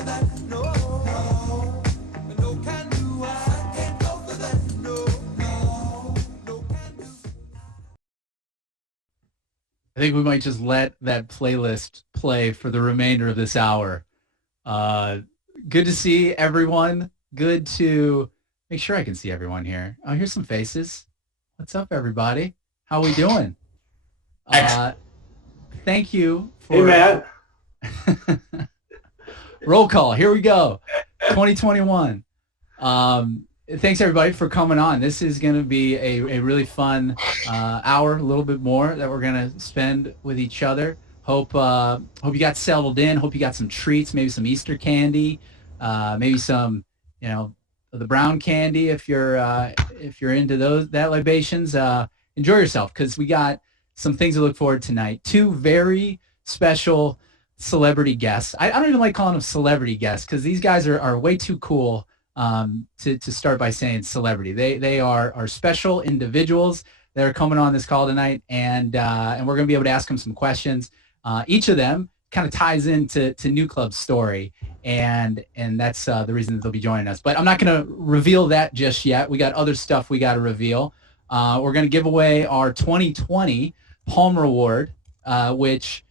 I think we might just let that playlist play for the remainder of this hour. Good to see everyone. Good to make sure I can see everyone here. Oh, here's some faces. What's up, everybody? How we doing? Thank you for... Hey, Matt. Roll call. Here we go. 2021. Thanks, everybody, for coming on. This is going to be a really fun hour, a little bit more, that we're going to spend with each other. Hope you got settled in. Hope you got some treats, maybe some Easter candy, maybe some, the brown candy if you're into that libations. Enjoy yourself, because we got some things to look forward to tonight. Two very special celebrity guests. I don't even like calling them celebrity guests, because these guys are way too cool to start by saying celebrity. They are special individuals that are coming on this call tonight, and we're going to be able to ask them some questions. Each of them kind of ties into NewClub's story, and that's the reason that they'll be joining us. But I'm not going to reveal that just yet. We got other stuff we got to reveal. We're going to give away our 2020 Palmer Award, which,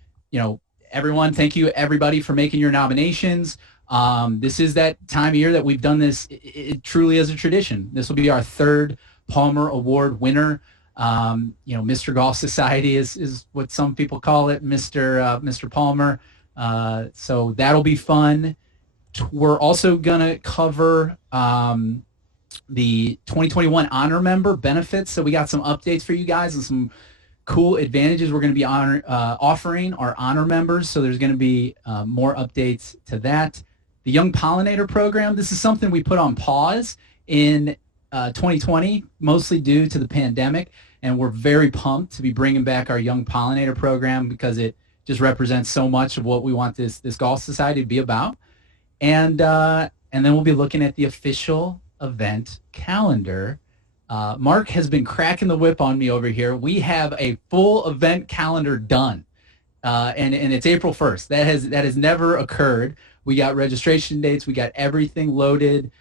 everyone, thank you, everybody, for making your nominations. This is that time of year that we've done this it truly as a tradition. This will be our third Palmer Award winner. Mr. Golf Society is what some people call it, Mr. Palmer. So that'll be fun. We're also going to cover the 2021 Honor Member benefits. So we got some updates for you guys and some cool advantages we're going to be offering our honor members. So there's going to be more updates to that. The Young Pollinator Program, this is something we put on pause in 2020, mostly due to the pandemic, and we're very pumped to be bringing back our Young Pollinator Program, because it just represents so much of what we want this golf society to be about. And then we'll be looking at the official event calendar. Mark has been cracking the whip on me over here. We have a full event calendar done, and it's April 1st. That has never occurred. We got registration dates. We got everything loaded.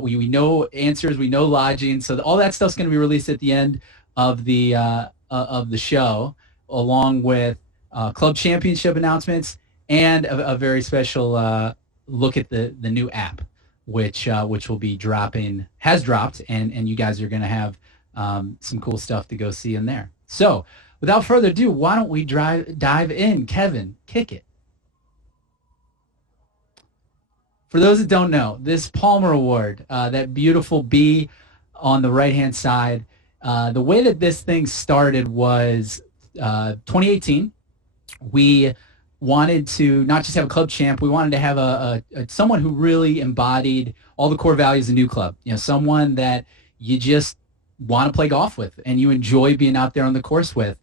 We know answers. We know lodging. So all that stuff's going to be released at the end of the show, along with club championship announcements and a very special look at the new app, which will be has dropped, and you guys are going to have some cool stuff to go see in there. So without further ado, why don't we dive in? Kevin, kick it. For those that don't know, this Palmer Award, that beautiful B on the right-hand side, the way that this thing started was 2018. We wanted to not just have a club champ, we wanted to have a someone who really embodied all the core values of NewClub. Someone that you just want to play golf with and you enjoy being out there on the course with.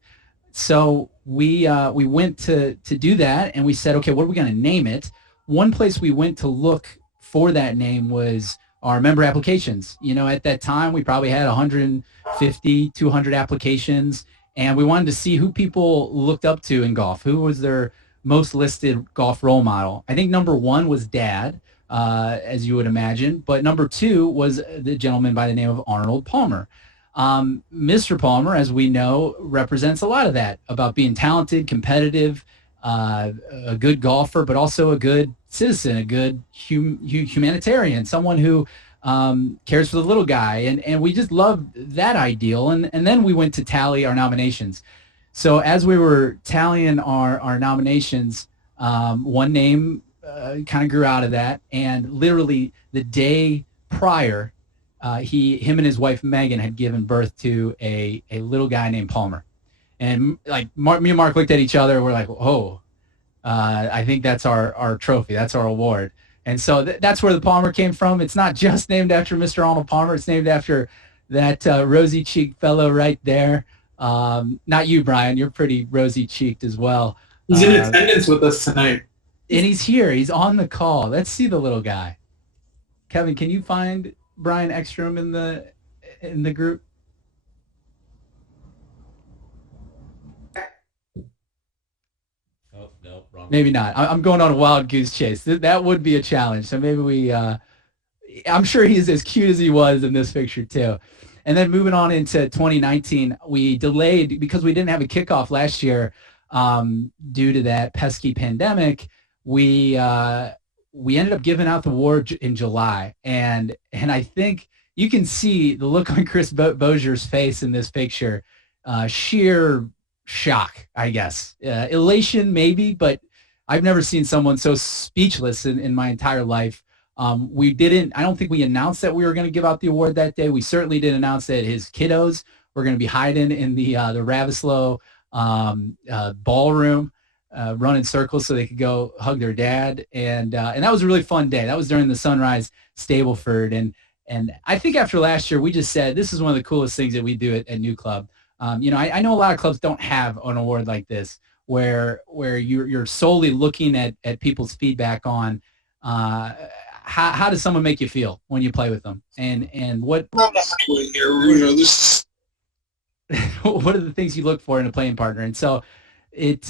So we went to do that, and we said, okay, what are we going to name it? One place we went to look for that name was our member applications. At that time, we probably had 150, 200 applications, and we wanted to see who people looked up to in golf. Who was their most listed golf role model? I think number one was Dad, as you would imagine, but number two was the gentleman by the name of Arnold Palmer. Mr. Palmer, as we know, represents a lot of that, about being talented, competitive, a good golfer, but also a good citizen, a good humanitarian, someone who cares for the little guy. And we just loved that ideal. And then we went to tally our nominations. So as we were tallying our nominations, one name kind of grew out of that. And literally the day prior, him and his wife, Megan, had given birth to a little guy named Palmer. And me and Mark looked at each other. We're like, oh, I think that's our trophy. That's our award. And so that's where the Palmer came from. It's not just named after Mr. Arnold Palmer. It's named after that rosy-cheeked fellow right there. Not you, Brian. You're pretty rosy-cheeked as well. He's in attendance with us tonight. And he's here. He's on the call. Let's see the little guy. Kevin, can you find Brian Ekstrom in the group? Maybe not. I'm going on a wild goose chase. That would be a challenge. So maybe we. I'm sure he's as cute as he was in this picture too. And then moving on into 2019, we delayed because we didn't have a kickoff last year due to that pesky pandemic. We ended up giving out the award in July, and I think you can see the look on Chris Bozier's face in this picture. Sheer shock, I guess. Elation, maybe, but I've never seen someone so speechless in my entire life. I don't think we announced that we were going to give out the award that day. We certainly didn't announce that his kiddos were going to be hiding in the Ravislow ballroom, running circles so they could go hug their dad. And that was a really fun day. That was during the Sunrise Stableford. And I think after last year, we just said, this is one of the coolest things that we do at NewClub. I know a lot of clubs don't have an award like this where you're solely looking at people's feedback on how does someone make you feel when you play with them, and what what are the things you look for in a playing partner. And so it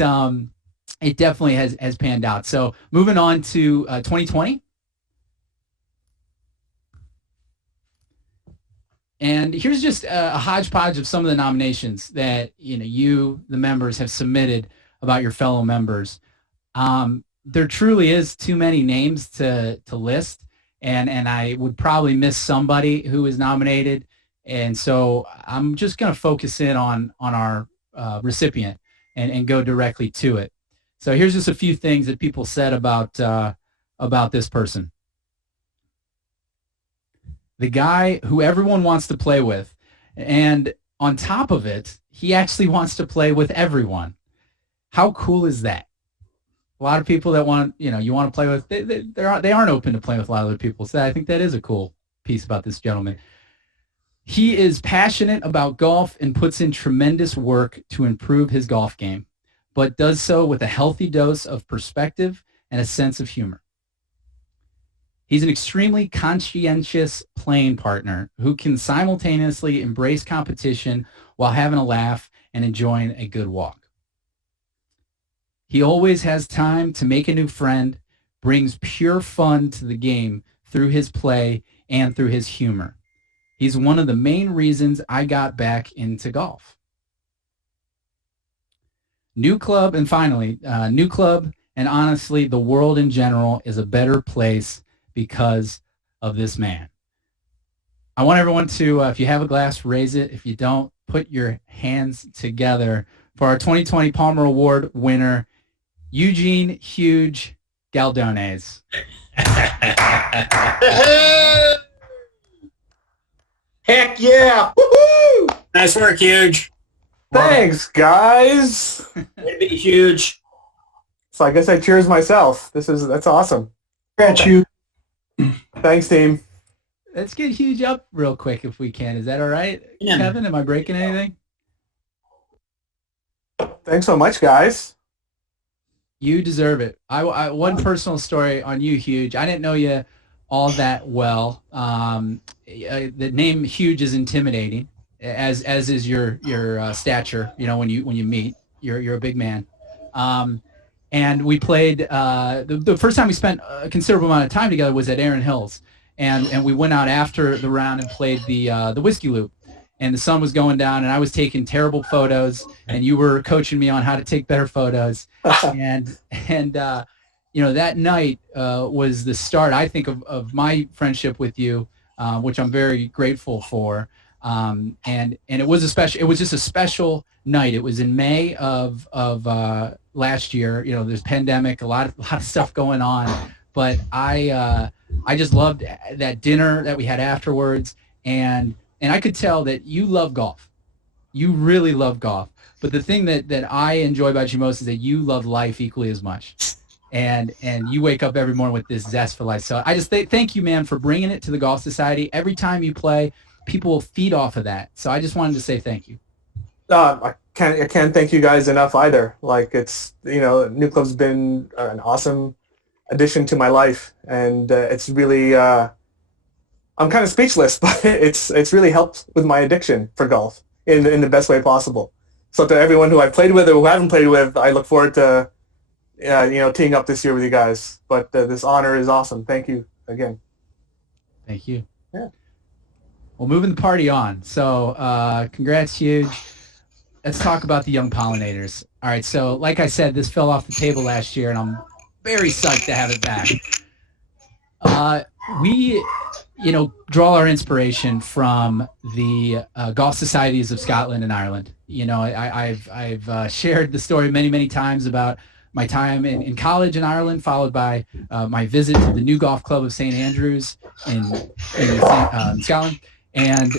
definitely has panned out. So moving on to 2020. And here's just a hodgepodge of some of the nominations that you, the members, have submitted about your fellow members. There truly is too many names to list, and I would probably miss somebody who is nominated. And so I'm just going to focus in on our recipient and go directly to it. So here's just a few things that people said about this person. The guy who everyone wants to play with, and on top of it, he actually wants to play with everyone. How cool is that? A lot of people that you want to play with, they aren't open to playing with a lot of other people. So I think that is a cool piece about this gentleman. He is passionate about golf and puts in tremendous work to improve his golf game, but does so with a healthy dose of perspective and a sense of humor. He's an extremely conscientious playing partner who can simultaneously embrace competition while having a laugh and enjoying a good walk. He always has time to make a new friend, brings pure fun to the game through his play and through his humor. He's one of the main reasons I got back into golf. NewClub, and finally, NewClub, and honestly, the world in general is a better place because of this man. I want everyone to, if you have a glass, raise it. If you don't, put your hands together for our 2020 Palmer Award winner, Eugene Huge Galdones. Heck yeah! Woohoo! Nice work, Huge. Thanks, guys. Way to be huge. So I guess I cheers myself. That's awesome. Congrats, you. Thanks, team. Let's get Huge up real quick if we can. Is that all right, Yeah. Kevin? Am I breaking anything? Thanks so much, guys. You deserve it. I one personal story on you, Huge. I didn't know you all that well. The name Huge is intimidating, as is your stature. When you meet, you're a big man. And we played the first time we spent a considerable amount of time together was at Erin Hills, and we went out after the round and played the Whiskey Loop. And the sun was going down, and I was taking terrible photos, and you were coaching me on how to take better photos. and that night was the start, I think, of my friendship with you, which I'm very grateful for. And it was just a special night. It was in May of last year. There's pandemic, a lot of stuff going on, but I just loved that dinner that we had afterwards, and I could tell that you love golf. You really love golf. But the thing that I enjoy about you most is that you love life equally as much. And you wake up every morning with this zest for life. So I just thank you, man, for bringing it to the Golf Society. Every time you play, people will feed off of that. So I just wanted to say thank you. I can't thank you guys enough either. Like, it's, NewClub's been an awesome addition to my life, and it's really I'm kind of speechless, but it's really helped with my addiction for golf in the best way possible. So to everyone who I've played with or who haven't played with, I look forward to teeing up this year with you guys. But this honor is awesome. Thank you again. Thank you. Yeah. Well, moving the party on. So congrats, Huge. Let's talk about the Young Pollinators. All right, so like I said, this fell off the table last year, and I'm very psyched to have it back. We, draw our inspiration from the golf societies of Scotland and Ireland. I've shared the story many, many times about my time in college in Ireland, followed by my visit to the New Golf Club of St. Andrews in Scotland. And,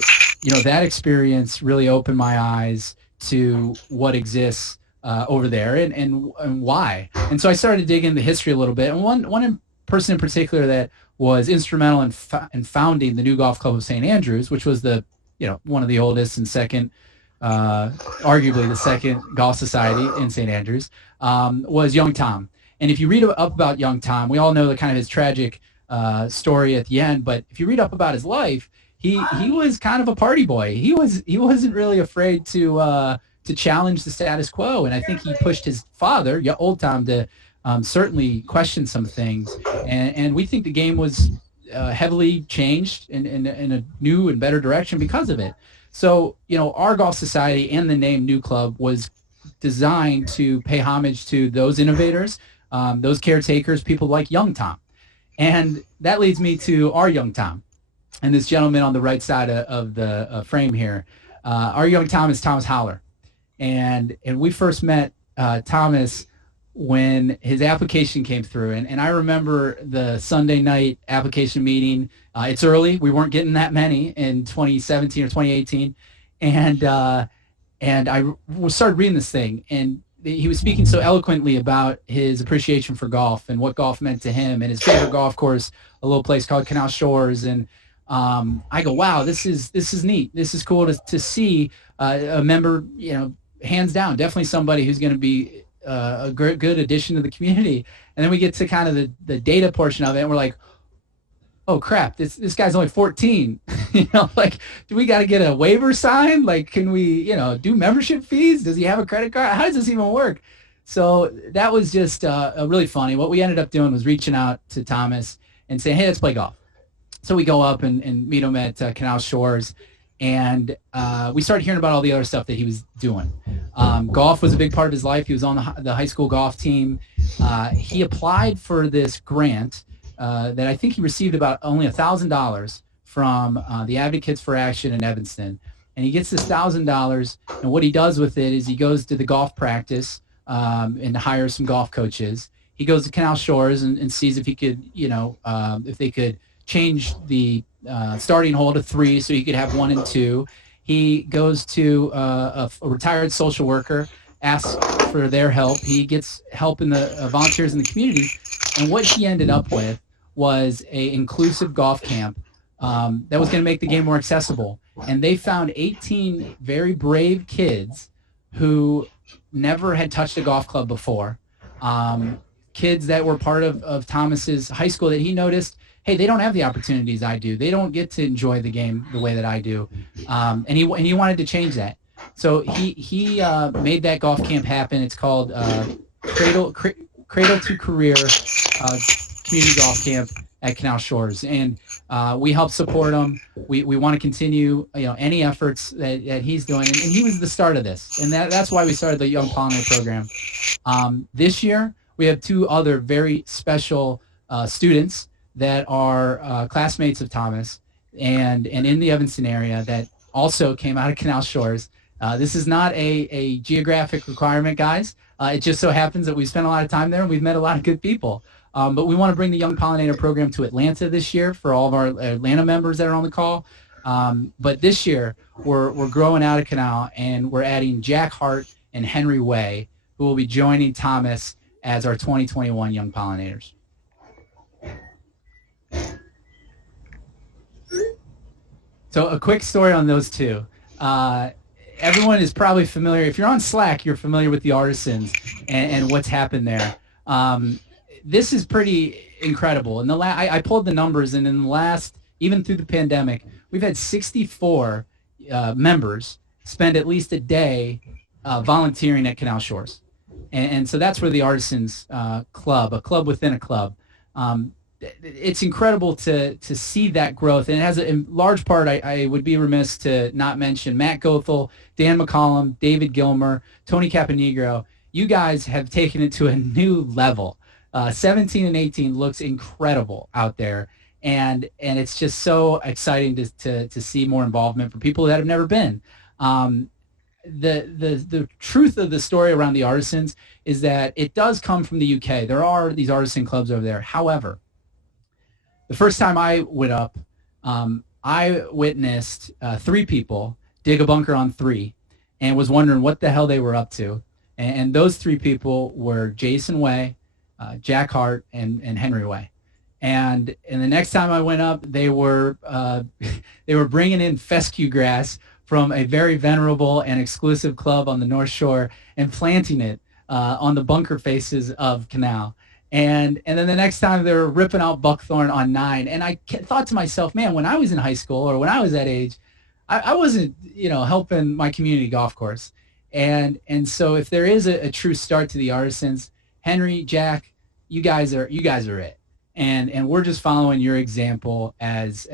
that experience really opened my eyes to what exists over there and why. And so I started to dig into history a little bit. And one person in particular that was instrumental in founding the New Golf Club of St. Andrews, which was one of the oldest and second, arguably the second golf society in St. Andrews, was young Tom. And if you read up about young Tom, we all know the kind of his tragic story at the end. But if you read up about his life, he was kind of a party boy. He wasn't really afraid to challenge the status quo, and I think he pushed his father, old Tom, to certainly question some things. And we think the game was heavily changed in a new and better direction because of it. So our golf society and the name NewClub was designed to pay homage to those innovators, those caretakers, people like young Tom. And that leads me to our young Tom. And this gentleman on the right side of the frame here, our young Tom is Thomas Howler. And we first met Thomas when his application came through. And I remember the Sunday night application meeting. It's early. We weren't getting that many in 2017 or 2018. And I started reading this thing. And he was speaking so eloquently about his appreciation for golf and what golf meant to him and his favorite golf course, a little place called Canal Shores. And I go, wow, this is neat. This is cool to see a member, hands down, definitely somebody who's going to be a good addition to the community. And then we get to kind of the data portion of it, and we're like, oh crap, this guy's only 14. Do we got to get a waiver signed? Like, can we, do membership fees? Does he have a credit card? How does this even work? So that was just really funny. What we ended up doing was reaching out to Thomas and saying, hey, let's play golf. So we go up and meet him at Canal Shores, and we started hearing about all the other stuff that he was doing. Golf was a big part of his life. He was on the high school golf team. He applied for this grant that I think he received about only $1,000 from the Advocates for Action in Evanston. And he gets this $1,000, and what he does with it is he goes to the golf practice and hires some golf coaches. He goes to Canal Shores and sees if he could, if they could change the starting hole to 3 so he could have 1 and 2. He goes to a retired social worker, asks for their help. He gets help in the volunteers in the community. And what he ended up with was a inclusive golf camp that was going to make the game more accessible. And they found 18 very brave kids who never had touched a golf club before. Kids that were part of Thomas's high school that he noticed, hey, they don't have the opportunities I do. They don't get to enjoy the game the way that I do. And he wanted to change that. So he made that golf camp happen. It's called Cradle to Career Community Golf Camp at Canal Shores. And we help support him. We want to continue any efforts that he's doing. And he was the start of this. And that's why we started the Young Pollinator program. This year, we have 2 other very special students that are classmates of Thomas and in the Evanston area that also came out of Canal Shores. This is not a geographic requirement, guys. It just so happens that we spent a lot of time there and we've met a lot of good people. But we want to bring the Young Pollinator program to Atlanta this year for all of our Atlanta members that are on the call. But this year, we're growing out of Canal, and we're adding Jack Hart and Henry Way, who will be joining Thomas as our 2021 Young Pollinators. So a quick story on those 2. Everyone is probably familiar. If you're on Slack, you're familiar with the Artisans and what's happened there. This is pretty incredible. And I pulled the numbers, and in the last, even through the pandemic, we've had 64 members spend at least a day volunteering at Canal Shores. And so that's where the Artisans Club, a club within a club, it's incredible to see that growth. And it has, in large part, I would be remiss to not mention Matt Goethel, Dan McCollum, David Gilmer, Tony Caponegro. You guys have taken it to a new level. 17 and 18 looks incredible out there. And it's just so exciting to see more involvement for people that have never been. The truth of the story around the Artisans is that it does come from the UK. There are these artisan clubs over there. However, the first time I went up, I witnessed 3 people dig a bunker on 3 and was wondering what the hell they were up to. And those 3 people were Jason Way, Jack Hart, and Henry Way. And the next time I went up, they were bringing in fescue grass from a very venerable and exclusive club on the North Shore and planting it on the bunker faces of Canal. And then the next time they were ripping out buckthorn on 9. And I thought to myself, man, when I was in high school or when I was that age, I wasn't, helping my community golf course. And so if there is a true start to the Artisans, Henry, Jack, you guys are it. And we're just following your example as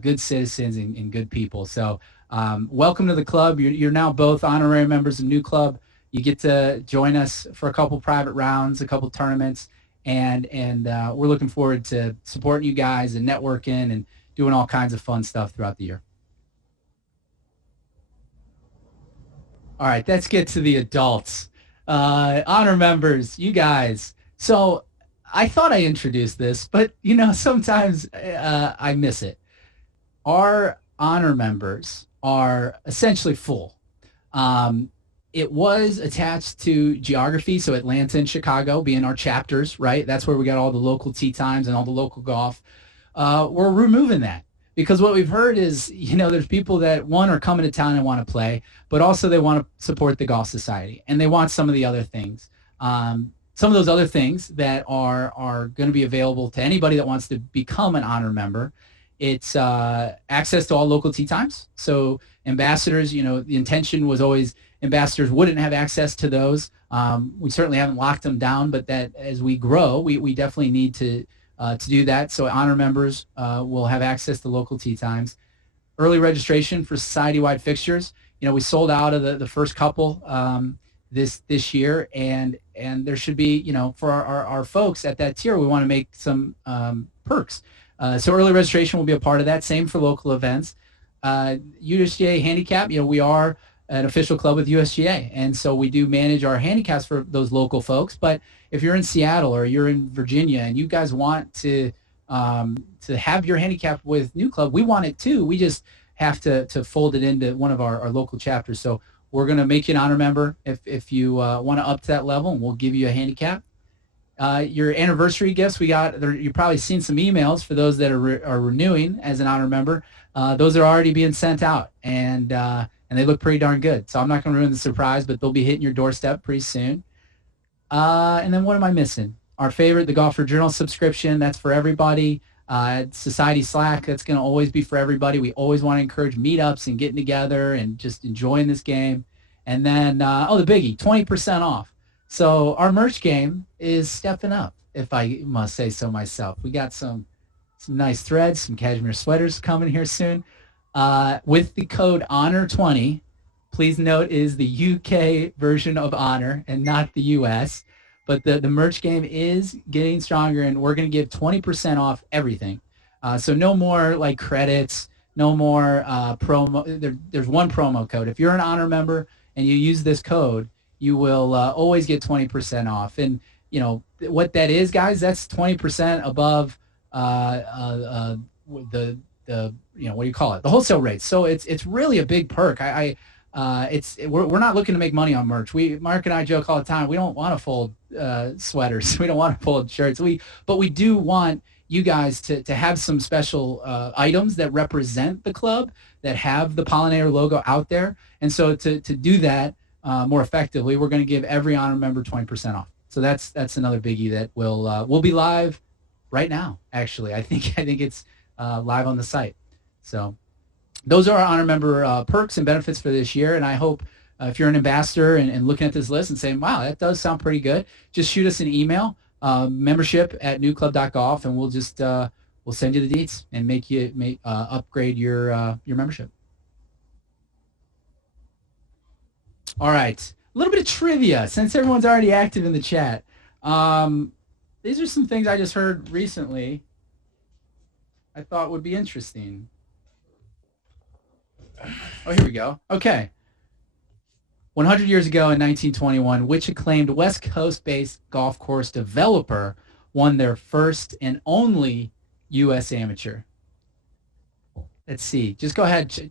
good citizens and good people. So welcome to the club. You're now both honorary members of NewClub. You get to join us for a couple private rounds, a couple tournaments, and we're looking forward to supporting you guys and networking and doing all kinds of fun stuff throughout the year. All right, let's get to the adults. Honor members, you guys. So I thought I introduced this, but, sometimes I miss it. Our honor members are essentially full. It was attached to geography, so Atlanta and Chicago being our chapters, right? That's where we got all the local tee times and all the local golf. We're removing that because what we've heard is, there's people that, one, are coming to town and want to play, but also they want to support the Golf Society, and they want some of the other things. Some of those other things that are going to be available to anybody that wants to become an honor member. It's access to all local tee times. So ambassadors, the intention was always ambassadors wouldn't have access to those. We certainly haven't locked them down, but that as we grow, we definitely need to do that. So honor members will have access to local tee times. Early registration for society-wide fixtures. We sold out of the first couple this year, and there should be, for our folks at that tier, we want to make some perks. So early registration will be a part of that. Same for local events. USGA Handicap, we are an official club with USGA, and so we do manage our handicaps for those local folks. But if you're in Seattle or you're in Virginia and you guys want to have your handicap with NewClub, we want it too. We just have to fold it into one of our local chapters. So we're going to make you an honor member if you want to up to that level, and we'll give you a handicap. Your anniversary gifts, you've probably seen some emails for those that are renewing as an honor member. Those are already being sent out, and they look pretty darn good. So I'm not going to ruin the surprise, but they'll be hitting your doorstep pretty soon. And then what am I missing? Our favorite, the Golfer Journal subscription. That's for everybody. Society Slack, that's going to always be for everybody. We always want to encourage meetups and getting together and just enjoying this game. And then, the biggie, 20% off. So our merch game is stepping up, if I must say so myself. We got some nice threads, some cashmere sweaters coming here soon. With the code HONOR20, please note is the UK version of Honor and not the US. But the merch game is getting stronger, and we're going to give 20% off everything. So no more like credits, no more promo. There's one promo code. If you're an honor member and you use this code, you will always get 20% off. And what that is, guys, that's 20% above the what do you call it? The wholesale rates. So it's really a big perk. We're not looking to make money on merch. Mark and I joke all the time. We don't want to fold sweaters. We don't want to fold shirts. But we do want you guys to have some special items that represent the club, that have the Pollinator logo out there. And so to do that more effectively, we're going to give every honor member 20% off. So that's another biggie that will be live right now. Actually, I think it's live on the site. So those are our honor member perks and benefits for this year, and I hope if you're an ambassador and looking at this list and saying, wow, that does sound pretty good, just shoot us an email, membership@newclub.golf, and we'll just we'll send you the deets and make you upgrade your membership. All right, a little bit of trivia since everyone's already active in the chat. These are some things I just heard recently I thought would be interesting. Oh, here we go. Okay. 100 years ago in 1921, which acclaimed West Coast-based golf course developer won their first and only U.S. amateur? Let's see. Just go ahead,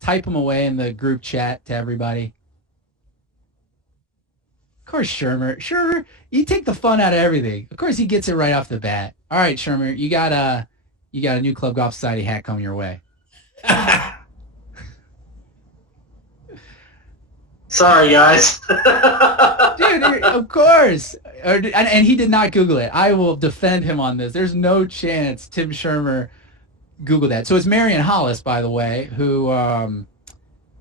type them away in the group chat to everybody. Of course, Shermer. Shermer, you take the fun out of everything. Of course, he gets it right off the bat. All right, Shermer, you got a New Club Golf Society hat coming your way. Sorry, guys. Dude, of course. And he did not Google it. I will defend him on this. There's no chance Tim Shermer Googled that. So it's Marion Hollis, by the way, who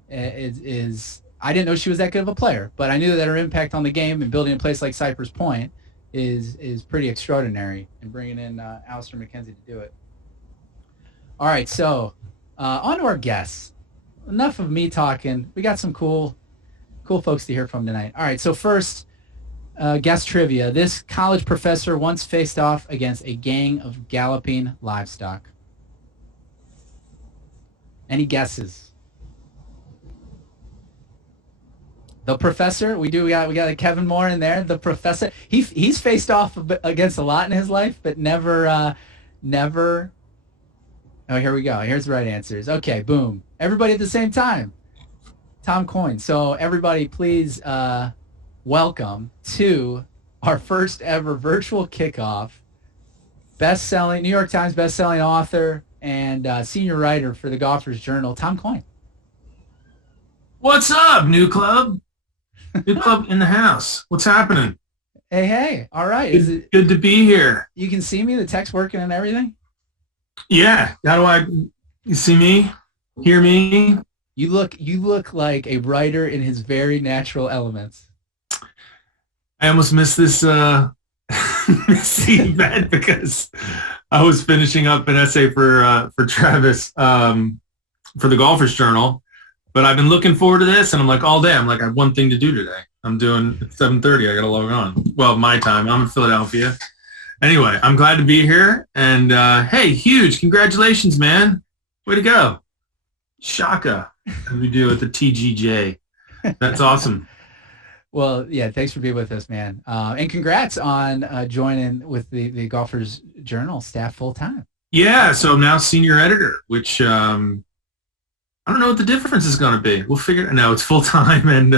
is I didn't know she was that good of a player, but I knew that her impact on the game and building a place like Cypress Point is pretty extraordinary, and bringing in Alistair McKenzie to do it. All right, so on to our guests. Enough of me talking. We got some cool folks to hear from tonight. All right, so first, guest trivia. This college professor once faced off against a gang of galloping livestock. Any guesses? The professor. We got a Kevin Moore in there. The professor. He's faced off against a lot in his life, but never. Oh, here we go. Here's the right answers. Okay, boom. Everybody at the same time. Tom Coyne. So everybody, please welcome to our first ever virtual kickoff. New York Times best-selling author and senior writer for the Golfers Journal, Tom Coyne. What's up, New Club? New Club in the house. What's happening? Hey. All right. Is it good to be here? You can see me, the text working and everything? Yeah. You see me? Hear me? You look like a writer in his very natural elements. I almost missed this this event because I was finishing up an essay for Travis for the Golfers Journal, but I've been looking forward to this, and I'm like all day. I'm like, I have one thing to do today. I'm doing at 7:30. I got to log on. Well, my time. I'm in Philadelphia. Anyway, I'm glad to be here, and hey, huge congratulations, man! Way to go, Shaka, as we do at the TGJ. That's awesome. Well, yeah, thanks for being with us, man. And congrats on joining with the Golfers Journal staff full time. Yeah, so I'm now senior editor, which I don't know what the difference is going to be. We'll figure it. No, it's full time, and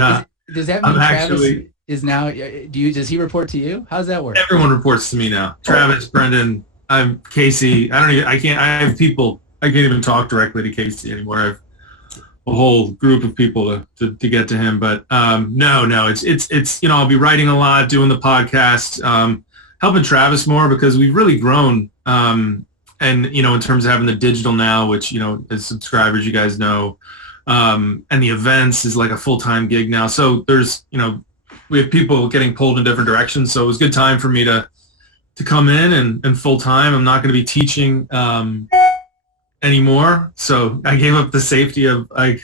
does that mean Travis is now? Does he report to you? How does that work? Everyone reports to me now. Travis, Brendan, I'm Casey. I have people. I can't even talk directly to Casey anymore. I have a whole group of people to get to him, but no, it's I'll be writing a lot, doing the podcast, helping Travis more because we've really grown, and in terms of having the digital now, which as subscribers you guys know, and the events is like a full-time gig now. So there's we have people getting pulled in different directions. So it was a good time for me to come in and full-time. I'm not going to be teaching anymore, so I gave up the safety of a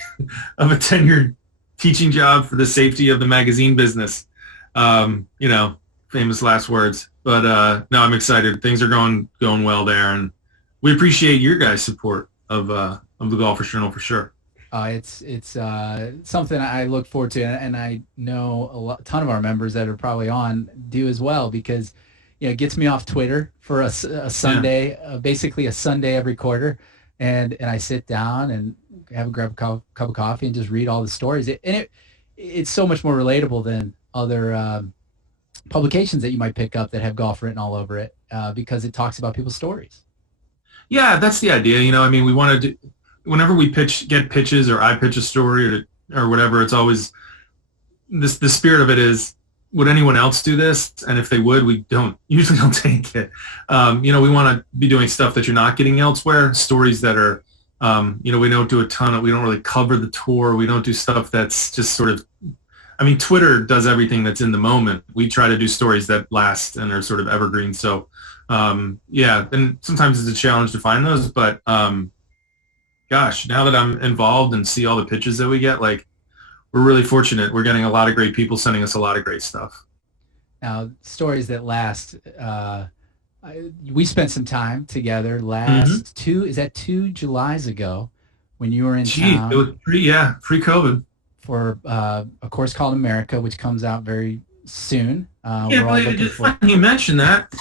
tenured teaching job for the safety of the magazine business. Famous last words. But no, I'm excited. Things are going well there, and we appreciate your guys' support of the Golfers Journal for sure. It's something I look forward to, and I know a ton of our members that are probably on do as well, because it gets me off Twitter for a Sunday, basically a Sunday every quarter. And I sit down and grab a cup of coffee and just read all the stories. It's so much more relatable than other publications that you might pick up that have golf written all over it, because it talks about people's stories. Yeah, that's the idea. We want to do, whenever we get pitches or I pitch a story or whatever, it's always the spirit of it is, would anyone else do this? And if they would, we usually don't take it. We want to be doing stuff that you're not getting elsewhere, stories that are We don't do we don't really cover the tour. We don't do stuff that's just sort of, Twitter does everything that's in the moment. We try to do stories that last and are sort of evergreen. So, and sometimes it's a challenge to find those, but gosh, now that I'm involved and see all the pitches that we get, like, we're really fortunate. We're getting a lot of great people sending us a lot of great stuff. Now, stories that last, we spent some time together last two Julys ago when you were in town. It was pre-COVID. For a course called America, which comes out very soon. You mentioned that.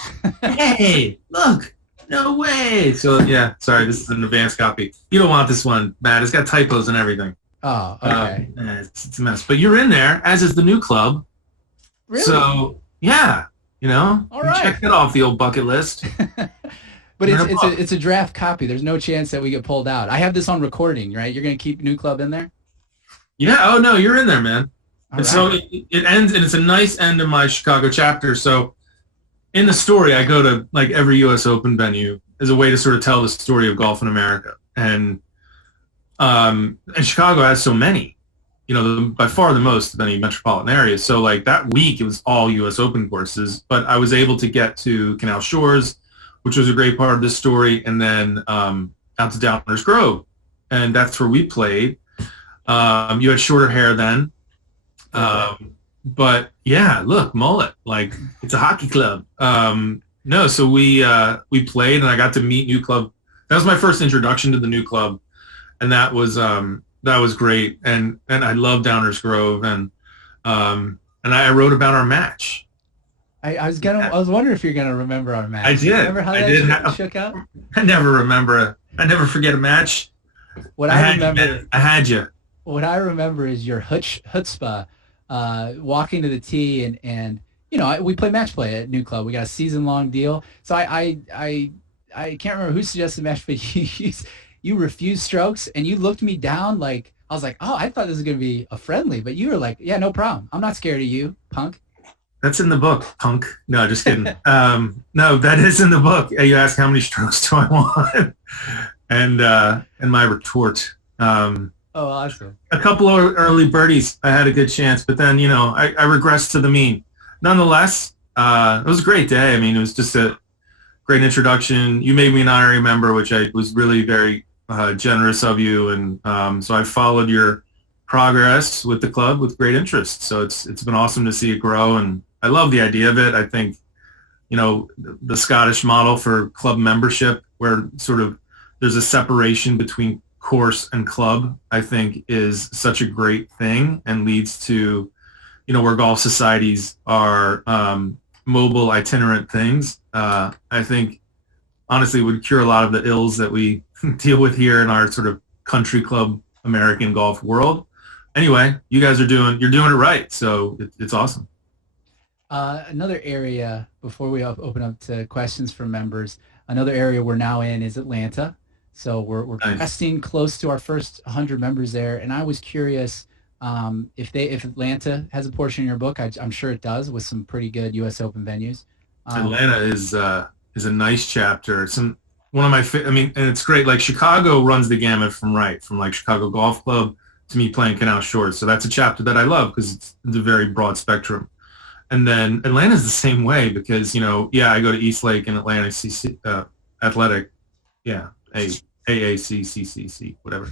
Hey, look, no way. So yeah, sorry, this is an advanced copy. You don't want this one, Matt. It's got typos and everything. Oh, okay. It's a mess. But you're in there, as is the NewClub. Really? So yeah, all right. Check that off the old bucket list. But it's a draft copy. There's no chance that we get pulled out. I have this on recording, right? You're gonna keep NewClub in there? Yeah. Oh no, you're in there, man. And Right. so it ends, and it's a nice end of my Chicago chapter. So in the story, I go to like every U.S. Open venue as a way to sort of tell the story of golf in America. And Chicago has so many, by far the most of any metropolitan area. So like that week, it was all U.S. Open courses. But I was able to get to Canal Shores, which was a great part of this story, and then out to Downers Grove, and that's where we played. You had shorter hair then. But yeah, look, mullet, like it's a hockey club. So we played, and I got to meet NewClub. That was my first introduction to the NewClub, and that was great. And I love Downers Grove, and I wrote about our match. I was wondering if you're gonna remember our match. I did. Remember how that shook out? I never forget a match. I had you. What I remember is your chutzpah, walking to the tee and we play match play at NewClub. We got a season-long deal. So I can't remember who suggested match, but you refused strokes, and you looked me down like, I was like, oh, I thought this was going to be a friendly, but you were like, yeah, no problem. I'm not scared of you, punk. That's in the book, punk. No, just kidding. No, that is in the book. You ask how many strokes do I want? And my retort, oh, awesome. a couple of early birdies, I had a good chance, but then, I regressed to the mean. Nonetheless, it was a great day. It was just a great introduction. You made me an honorary member, which I was really very generous of you. And so I followed your progress with the club with great interest. So it's been awesome to see it grow. And I love the idea of it. I think, the Scottish model for club membership, where sort of there's a separation between course and club, I think is such a great thing, and leads to, where golf societies are mobile, itinerant things. I think honestly would cure a lot of the ills that we deal with here in our sort of country club American golf world. Anyway, you guys you're doing it right. So it's awesome. Another area, before we open up to questions from members, another area we're now in is Atlanta. So we're Nice. pressing close to our first 100 members there. And I was curious if Atlanta has a portion in your book. I'm sure it does, with some pretty good U.S. Open venues. Atlanta is a nice chapter. One of my, and it's great. Like Chicago runs the gamut from like Chicago Golf Club to me playing Canal Shores. So that's a chapter that I love because it's a very broad spectrum. And then Atlanta's the same way because, I go to East Lake and Atlantic Athletic. Yeah. AACCCC, whatever.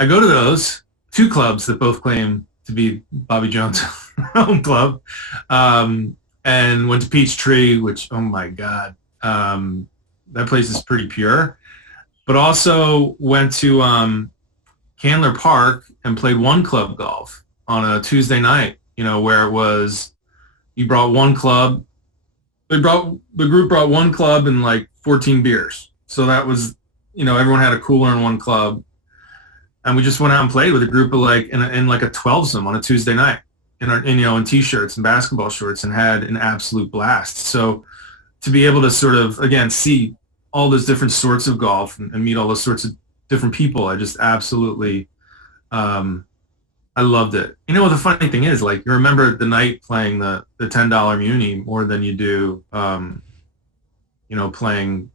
I go to those two clubs that both claim to be Bobby Jones' home club, and went to Peachtree, which, oh my God, that place is pretty pure. But also went to Candler Park and played one club golf on a Tuesday night, where it was, you brought one club, the group brought one club and like 14 beers. So that was, everyone had a cooler in one club, and we just went out and played with a group of in like a 12-some on a Tuesday night in t-shirts and basketball shorts, and had an absolute blast. So to be able to sort of, again, see all those different sorts of golf and meet all those sorts of different people, I just absolutely, I loved it. What the funny thing is, like, you remember the night playing the $10 Muni more than you do, playing,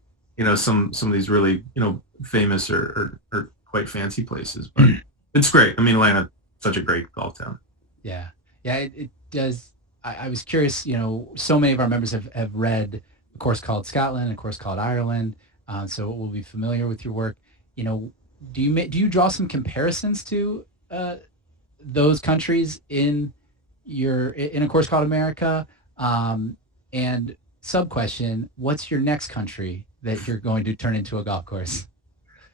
some of these really, famous or quite fancy places, but it's great. I mean, Atlanta, such a great golf town. Yeah. Yeah, it does. I was curious, so many of our members have read a course called Scotland, a course called Ireland, so we'll be familiar with your work. Do you draw some comparisons to those countries in a course called America? And sub question, what's your next country that you're going to turn into a golf course?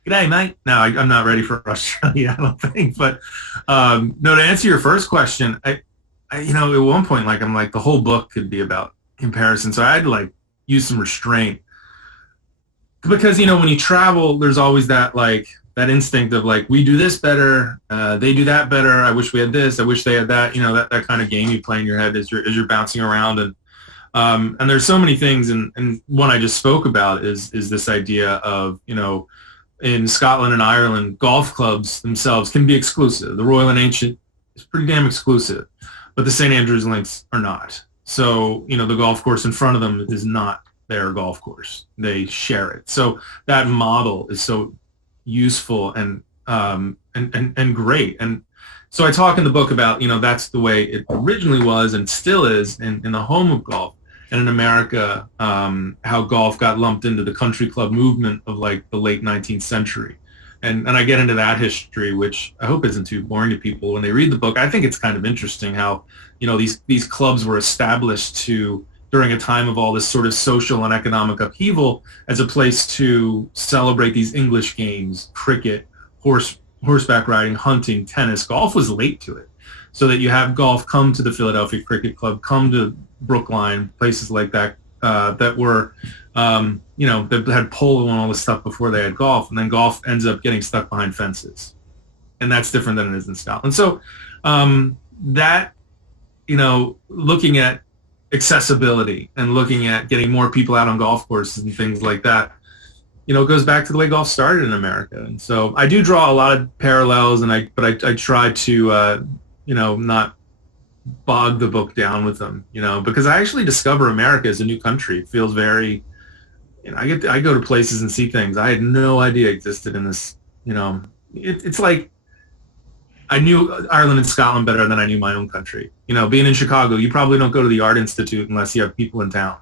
G'day, mate. No, I'm not ready for Australia, I don't think. But no, to answer your first question, I at one point, I'm like, the whole book could be about comparison. So I had to use some restraint because, when you travel, there's always that that instinct of we do this better, they do that better. I wish we had this. I wish they had that. That kind of game you play in your head as you're bouncing around. And there's so many things. And one I just spoke about is this idea of, in Scotland and Ireland, golf clubs themselves can be exclusive. The Royal and Ancient is pretty damn exclusive, but the St. Andrews Links are not. So, the golf course in front of them is not their golf course. They share it. So that model is so useful and great. And so I talk in the book about, that's the way it originally was and still is in the home of golf. And in America, how golf got lumped into the country club movement of the late 19th century. And I get into that history, which I hope isn't too boring to people when they read the book. I think it's kind of interesting how, these clubs were established during a time of all this sort of social and economic upheaval as a place to celebrate these English games, cricket, horseback riding, hunting, tennis. Golf was late to it. So that you have golf come to the Philadelphia Cricket Club, come to Brookline, places like that, that were, that had polo and all this stuff before they had golf. And then golf ends up getting stuck behind fences. And that's different than it is in Scotland. So that, looking at accessibility and looking at getting more people out on golf courses and things like that, goes back to the way golf started in America. And so I do draw a lot of parallels, but I try to, not bog the book down with them, because I actually discover America as a new country. It feels very, I go to places and see things I had no idea existed in this, it's like I knew Ireland and Scotland better than I knew my own country. Being in Chicago, you probably don't go to the Art Institute unless you have people in town.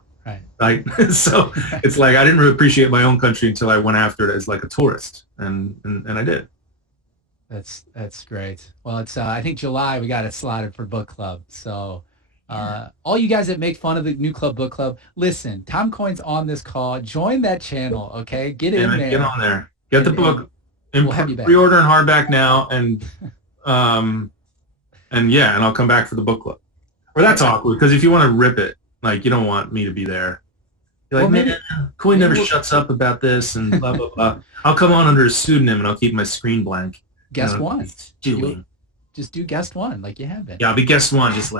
Right. So it's I didn't really appreciate my own country until I went after it as a tourist, and I did. That's great. Well, it's I think July we got it slotted for book club. So all you guys that make fun of the NewClub book club, listen, Tom Coyne's on this call. Join that channel, okay? Get in there. Get on there. Get the book. And we'll have you back. Pre-order in hardback now, and I'll come back for the book club. Or that's awkward because if you want to rip it, you don't want me to be there. You're like, man, Coyne never shuts up about this and blah blah blah. I'll come on under a pseudonym and I'll keep my screen blank. Guest one. Doing. Just do guest one like you have been. Yeah, I'll be guest one, just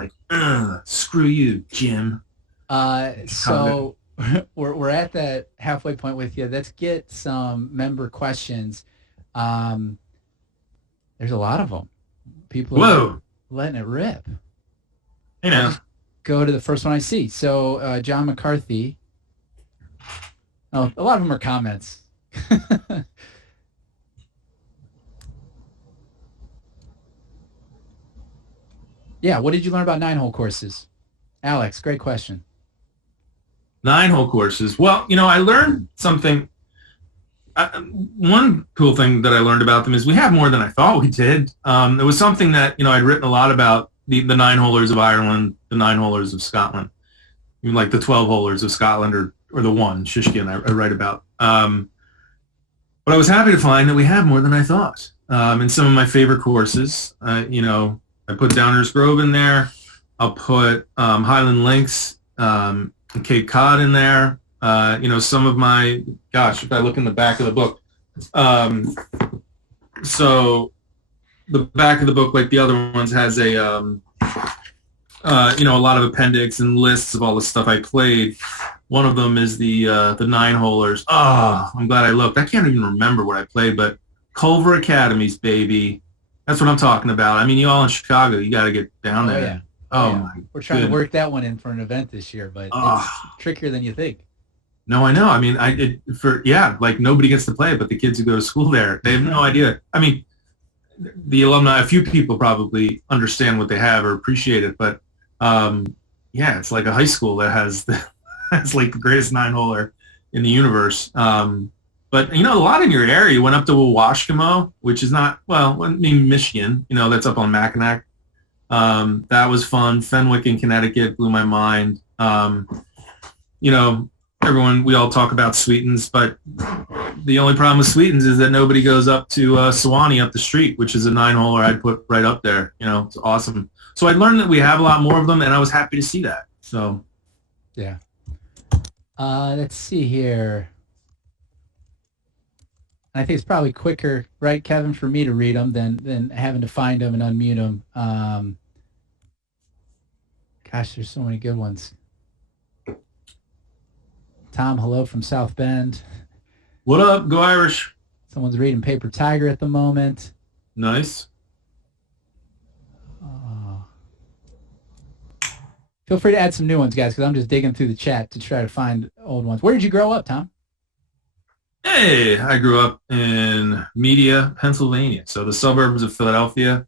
screw you, Jim. So we're at that halfway point with you. Let's get some member questions. There's a lot of them. People are letting it rip. Go to the first one I see. So John McCarthy. Oh, a lot of them are comments. Yeah, what did you learn about 9-hole courses? Alex, great question. 9-hole courses. Well, I learned something. One cool thing that I learned about them is we have more than I thought we did. It was something that, I'd written a lot about the 9-holers of Ireland, the 9-holers of Scotland, even the 12-holers of Scotland or the one, Shishkin, I write about. But I was happy to find that we have more than I thought. In some of my favorite courses, I put Downers Grove in there. I'll put Highland Links, and Cape Cod in there. Some of my, if I look in the back of the book, so the back of the book, like the other ones, has a, a lot of appendix and lists of all the stuff I played. One of them is the 9-holers. Oh, I'm glad I looked. I can't even remember what I played, but Culver Academies, baby. That's what I'm talking about. I mean, you all in Chicago, you got to get down there. Yeah. Oh, yeah. We're trying to work that one in for an event this year, but it's trickier than you think. No, I know. I mean, like nobody gets to play it, but the kids who go to school there, they have no idea. I mean, the alumni, a few people probably understand what they have or appreciate it, but yeah, it's like a high school that has has like the greatest 9-holer in the universe. But a lot in your area went up to Washkamo, which is not, well, I mean, Michigan, that's up on Mackinac. That was fun. Fenwick in Connecticut blew my mind. Everyone, we all talk about Sweetens, but the only problem with Sweetens is that nobody goes up to Sewanee up the street, which is a 9-holer I'd put right up there. It's awesome. So I learned that we have a lot more of them, and I was happy to see that. So, yeah. Let's see here. I think it's probably quicker, right, Kevin, for me to read them than having to find them and unmute them. Gosh, there's so many good ones. Tom, hello from South Bend. What up? Go Irish. Someone's reading Paper Tiger at the moment. Nice. Feel free to add some new ones, guys, because I'm just digging through the chat to try to find old ones. Where did you grow up, Tom? Hey, I grew up in Media, Pennsylvania, so the suburbs of Philadelphia.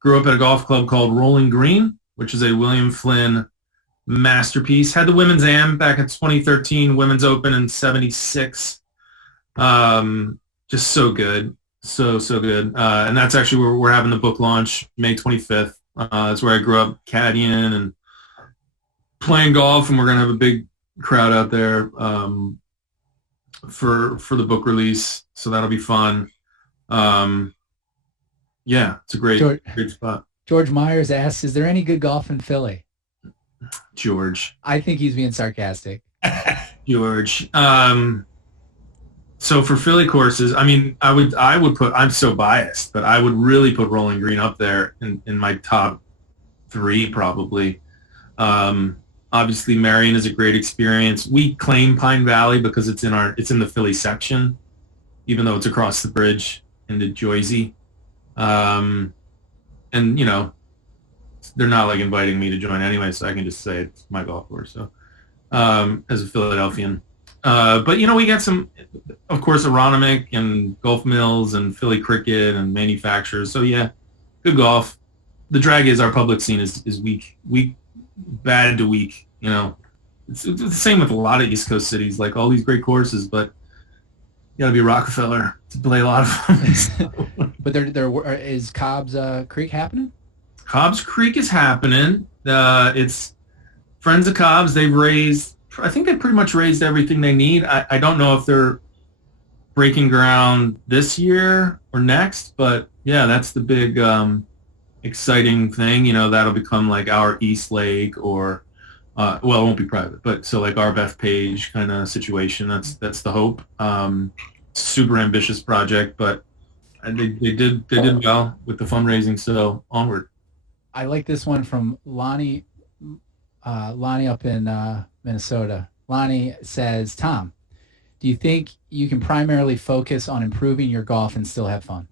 Grew up at a golf club called Rolling Green, which is a William Flynn masterpiece. Had the Women's Am back in 2013, Women's Open in 76. Just so good. So good. And that's actually where we're having the book launch May 25th. That's where I grew up caddying and playing golf, and we're going to have a big crowd out there for the book release. So that'll be fun. Yeah, it's a great spot. George Myers asks, is there any good golf in Philly? George. I think he's being sarcastic. George. So for Philly courses, I mean, I would put, I'm so biased, but I would really put Rolling Green up there in my top 3 probably. Obviously Marion is a great experience. We claim Pine Valley because it's in the Philly section, even though it's across the bridge into Jersey. And they're not like inviting me to join anyway, so I can just say it's my golf course. So, as a Philadelphian, but we got some, of course, Aronimink and Gulf Mills and Philly Cricket and manufacturers. So yeah, good golf. The drag is our public scene is weak, bad to weak. It's the same with a lot of East Coast cities, like all these great courses, but you got to be Rockefeller to play a lot of them. But there is Cobb's Creek happening? Cobb's Creek is happening. It's Friends of Cobb's. I think they pretty much raised everything they need. I don't know if they're breaking ground this year or next, but yeah, that's the big exciting thing. That'll become like our East Lake or, well, it won't be private, but so like our Bethpage kind of situation. That's the hope. Super ambitious project, but they did well with the fundraising. So onward. I like this one from Lonnie up in Minnesota. Lonnie says, Tom, do you think you can primarily focus on improving your golf and still have fun?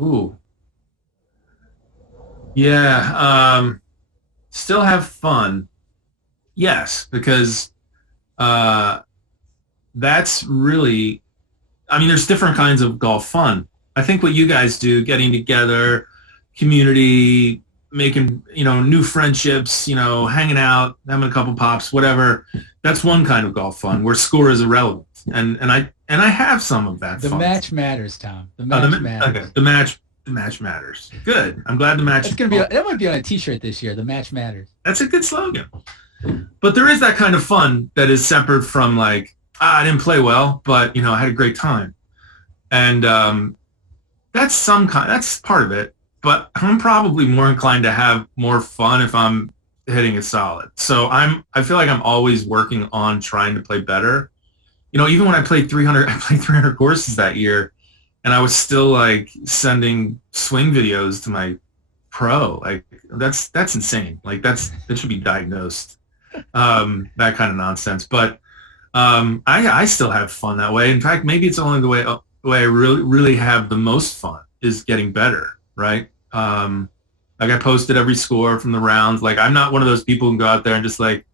Ooh. Yeah. Still have fun. Yes, because that's really, I mean, there's different kinds of golf fun. I think what you guys do, getting together, community, making, new friendships, hanging out, having a couple pops, whatever. That's one kind of golf fun where score is irrelevant. And I have some of that fun. The match matters, Tom. The match matters. Okay. The match matters. Good. I'm glad the match. It's going to be, that might be on a t-shirt this year. The match matters. That's a good slogan. But there is that kind of fun that is separate from like, I didn't play well, but I had a great time. And that's part of it. But I'm probably more inclined to have more fun if I'm hitting it solid. So I feel like I'm always working on trying to play better. Even when I played 300 courses that year, and I was still like sending swing videos to my pro. Like that's insane. Like that should be diagnosed. That kind of nonsense. But I still have fun that way. In fact, maybe it's only the way I really have the most fun is getting better. Right? Like I posted every score from the rounds. Like I'm not one of those people who go out there and just like,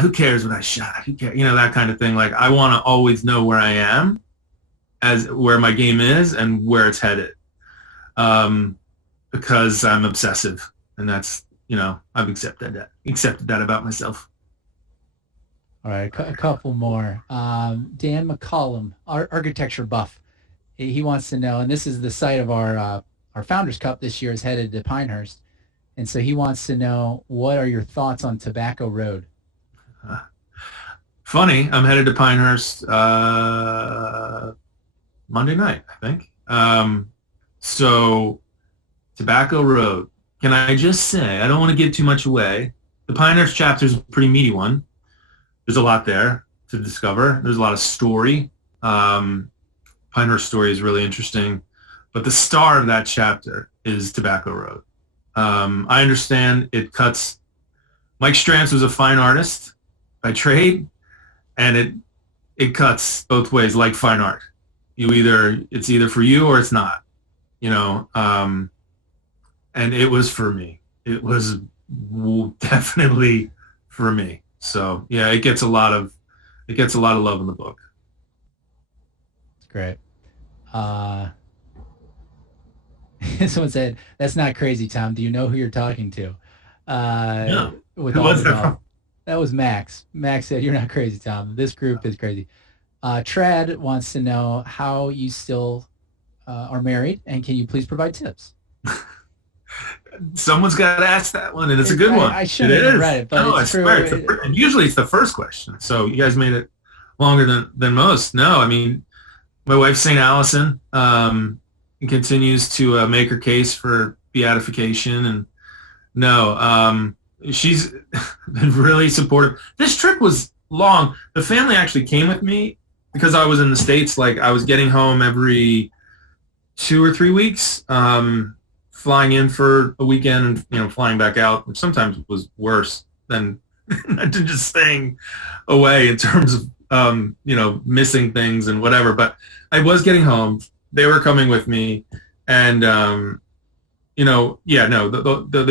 who cares what I shot? Who cares? That kind of thing. Like, I want to always know where I am, as where my game is and where it's headed. Because I'm obsessive, and that's, I've accepted that about myself. All right, a couple more. Dan McCollum, architecture buff. He wants to know, and this is the site of our Founders Cup this year is headed to Pinehurst, and so he wants to know, what are your thoughts on Tobacco Road? Funny, I'm headed to Pinehurst Monday night, I think. So, Tobacco Road. Can I just say, I don't want to give too much away. The Pinehurst chapter is a pretty meaty one. There's a lot there to discover. There's a lot of story. Pinehurst story is really interesting. But the star of that chapter is Tobacco Road. I understand it cuts. Mike Strantz was a fine artist by trade, and it cuts both ways like fine art. It's either for you or it's not. And it was for me. It was definitely for me. So yeah, it gets a lot of love in the book. Great. Someone said, "That's not crazy, Tom. Do you know who you're talking to?" No. With Who all was the that golf. from? That was Max. Max said, "You're not crazy, Tom. This group is crazy." Trad wants to know how you still are married, and can you please provide tips? Someone's got to ask that one, and it's a good one. I should have read it, but no, it's I true. swear. Usually it's the first question, so you guys made it longer than most. No, I mean, my wife, St. Allison, continues to make her case for beatification, and no, she's been really supportive. This trip was long. The family actually came with me because I was in the States. Like, I was getting home every 2 or 3 weeks, flying in for a weekend and flying back out, which sometimes was worse than just staying away in terms of missing things and whatever. But I was getting home. They were coming with me, and the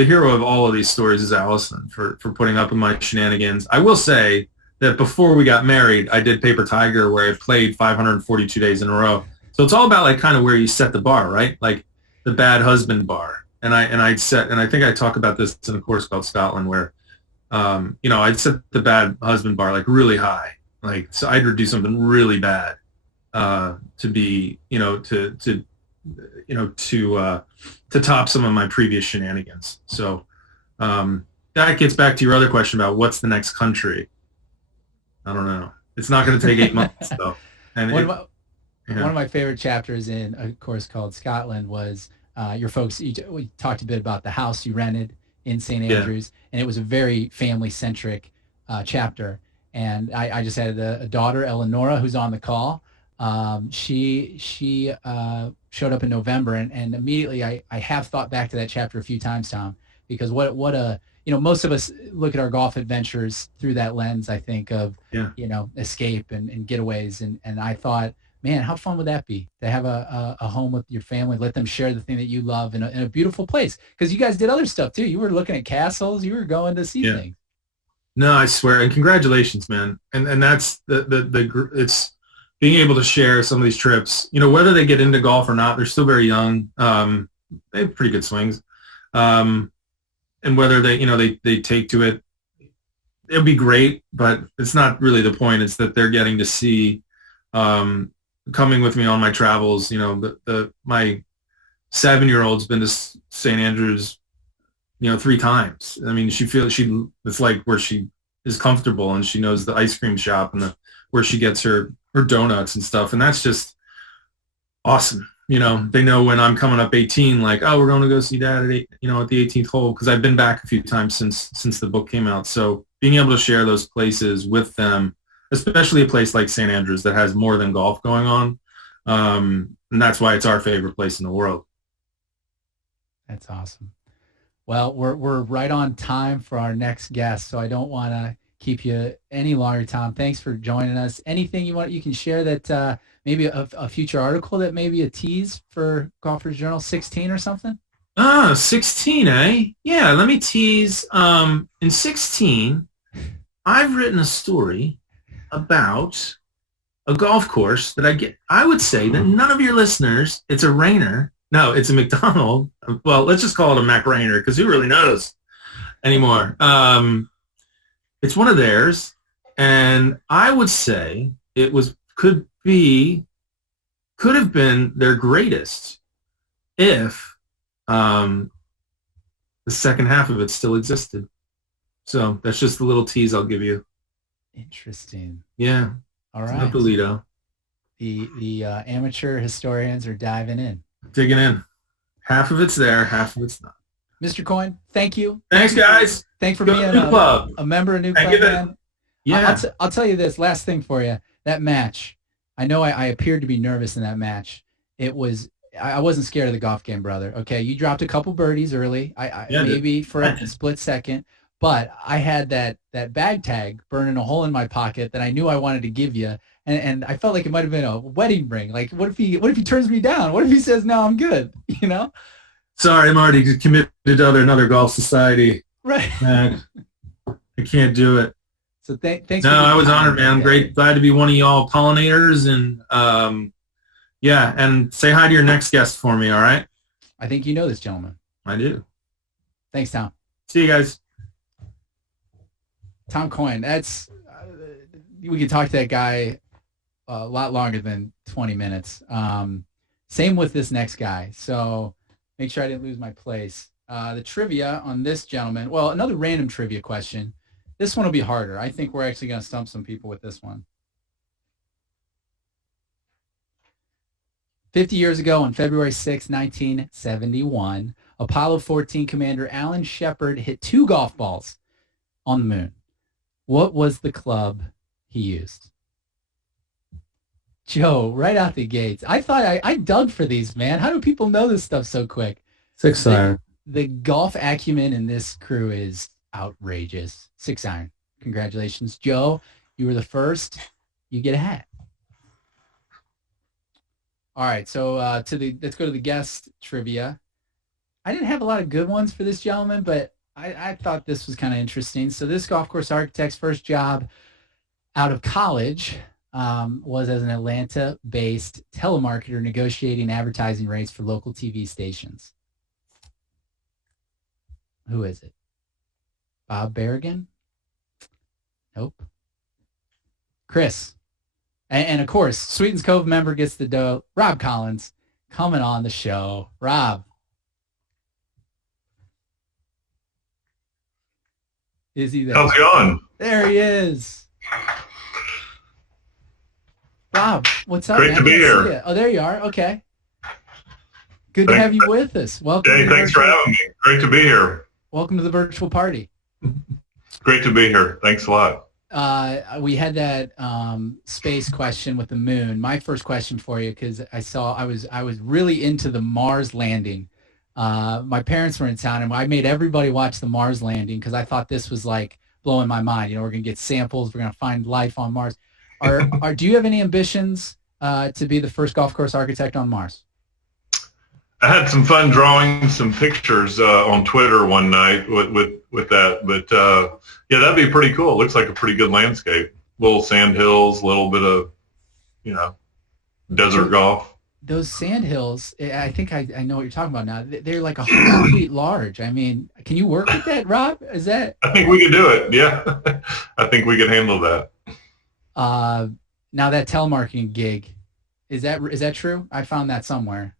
hero of all of these stories is Allison for putting up with my shenanigans. I will say that before we got married, I did Paper Tiger, where I played 542 days in a row. So it's all about like kind of where you set the bar, right? Like the bad husband bar. And I think I talk about this in a course called Scotland, where I'd set the bad husband bar like really high. Like, so I'd do something really bad to be, to top some of my previous shenanigans. So that gets back to your other question about what's the next country. I don't know. It's not going to take 8 months though. And one of my favorite chapters in a course called Scotland was your folks. We talked a bit about the house you rented in St. Andrews, and it was a very family-centric chapter. And I just had a daughter, Eleonora, who's on the call. She showed up in November, and immediately I have thought back to that chapter a few times, Tom, because what a most of us look at our golf adventures through that lens, I think, of escape and getaways, and I thought, man, how fun would that be to have a home with your family, let them share the thing that you love in a beautiful place, because you guys did other stuff too. You were looking at castles, you were going to see things. No, I swear, and congratulations, man. And that's it's being able to share some of these trips, whether they get into golf or not. They're still very young. They have pretty good swings. And whether they take to it, it'll be great, but it's not really the point. It's that they're getting to see, coming with me on my travels. My 7-year-old's been to St. Andrews, 3 times. I mean, it's like where she is comfortable, and she knows the ice cream shop and where she gets her donuts and stuff. And that's just awesome. They know when I'm coming up 18, like, oh, we're going to go see Dad at the 18th hole, because I've been back a few times since the book came out. So being able to share those places with them, especially a place like St. Andrews that has more than golf going on, and that's why it's our favorite place in the world. That's awesome. Well, we're right on time for our next guest, so I don't want to keep you any longer, Tom. Thanks for joining us. Anything you can share that maybe a future article that maybe a tease for Golfers Journal 16 or something? 16, eh? Yeah, let me tease. In 16, I've written a story about a golf course that I would say that none of your listeners, it's a Rainer. No, it's a McDonald. Well, let's just call it a Mac Rainer because who really knows anymore? It's one of theirs. And I would say it could have been their greatest if the second half of it still existed. So that's just the little tease I'll give you. Interesting. Yeah. All right. Not Ballou. The amateur historians are diving in. Digging in. Half of it's there, half of it's not. Mr. Coyne, thank you. Thanks, guys. Thanks for Go being NewClub. a member of NewClub, man. Yeah. I'll tell you this last thing for you. That match, I know I appeared to be nervous in that match. I wasn't scared of the golf game, brother. Okay, you dropped a couple birdies early. Maybe for a split second, but I had that bag tag burning a hole in my pocket that I knew I wanted to give you, and I felt like it might have been a wedding ring. Like, what if he turns me down? What if he says no, I'm good? You know? Sorry, I'm already committed to another golf society. Right. Man, I can't do it. So thanks. No, I was honored, man. I'm glad to be one of y'all pollinators, and yeah, and say hi to your next guest for me, all right? I think you know this gentleman. I do. Thanks, Tom. See you guys. Tom Coyne. That's we could talk to that guy a lot longer than 20 minutes. Same with this next guy. So make sure I didn't lose my place. The trivia on this gentleman. Well, another random trivia question. This one will be harder. I think we're actually going to stump some people with this one. 50 years ago, on February 6, 1971, Apollo 14 commander Alan Shepard hit 2 golf balls on the moon. What was the club he used? Joe, right out the gates. I thought I dug for these, man. How do people know this stuff so quick? 6-iron. The golf acumen in this crew is outrageous. 6-iron. Congratulations, Joe. You were the first. You get a hat. All right, so let's go to the guest trivia. I didn't have a lot of good ones for this gentleman, but I thought this was kind of interesting. So this golf course architect's first job out of college was as an Atlanta-based telemarketer negotiating advertising rates for local TV stations. Who is it? Bob Berrigan? Nope. Chris. And of course, Sweetens Cove member gets the dough. Rob Collins coming on the show. Rob. Is he there? How's it going? There he is. Rob, what's up? Great to be here. Oh, there you are. Okay. Good to have you with us. Welcome. Hey, thanks for having me. Great to be here. Welcome to the virtual party. Great to be here. Thanks a lot. We had that space question with the moon. My first question for you, because I was really into the Mars landing. My parents were in town, and I made everybody watch the Mars landing because I thought this was like blowing my mind. You know, we're gonna get samples. We're gonna find life on Mars. Do you have any ambitions to be the first golf course architect on Mars? I had some fun drawing some pictures on Twitter one night with that, but yeah, that'd be pretty cool. It looks like a pretty good landscape. Little sand hills, a little bit of, desert golf. Those sand hills, I think I know what you're talking about now. They're like 100 feet large. I mean, can you work with that, Rob? Is that? I think we could do it. Yeah, I think we could handle that. Now that telemarketing gig, is that true? I found that somewhere.